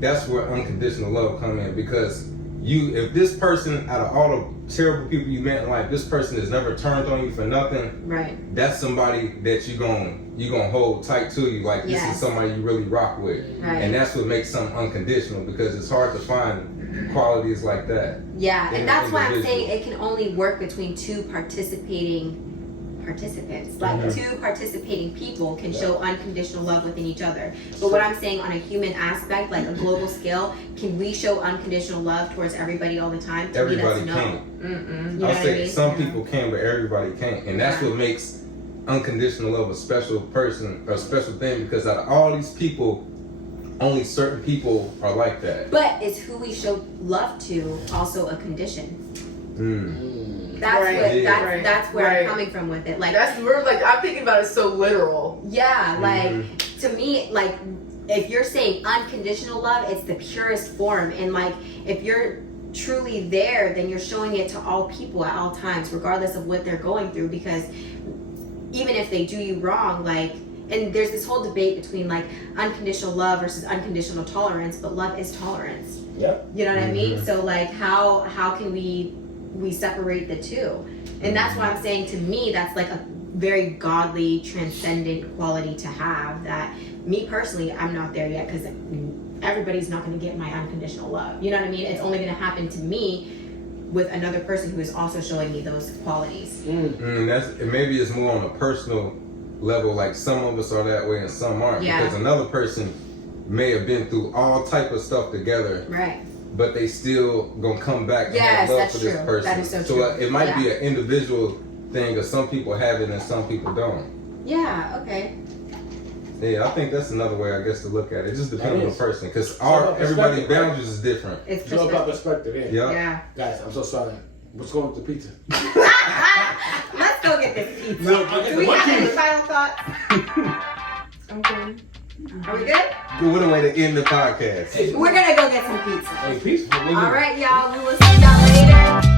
that's where unconditional love come in. Because if this person, out of all the terrible people you met in life, this person has never turned on you for nothing, Right. that's somebody that you gonna hold tight to you. Like this Yes. is somebody you really rock with. Right. And that's what makes something unconditional, because it's hard to find qualities like that. Yeah, in and that's why I'm individuals. saying it can only work between two participating participants. Like two participating people can show unconditional love within each other. But what I'm saying on a human aspect, like a global scale, can we show unconditional love towards everybody all the time? To me, Everybody that's no. can't. You know I'll what I say mean? some people can, but everybody can't. And that's what makes unconditional love a special person, or a special thing, because out of all these people, only certain people are like that. But is who we show love to also a condition? That's Right. what Yeah. that's where Right. I'm coming from with it. Like We're like, I'm thinking about it so literal. yeah, like to me, like if you're saying unconditional love, it's the purest form. And like if you're truly there, then you're showing it to all people at all times, regardless of what they're going through. Because even if they do you wrong, like, and there's this whole debate between like unconditional love versus unconditional tolerance, but love is tolerance. Yep. You know what I mean? So like how can we we separate the two. And that's why I'm saying, to me, that's like a very godly, transcendent quality to have, that me personally, I'm not there yet, because everybody's not going to get my unconditional love. You know what I mean? It's only going to happen to me with another person who is also showing me those qualities. Maybe it's more on a personal level, like some of us are that way and some aren't, because another person may have been through all type of stuff together, right? But they still gonna come back and have love for this person. That is so true. It might be an individual thing, or some people have it and some people don't. Yeah. Okay. Yeah, I think that's another way, I guess, to look at it. It just depends on the person, because everybody's boundaries is different. It's all about perspective. Yeah. Guys, I'm so sorry. What's going with the pizza? Let's go get this pizza. Do we have any final thoughts? Okay. Are we good? What a way to end the podcast. We're gonna go get some pizza. Hey, pizza. All right, y'all. We will see y'all later.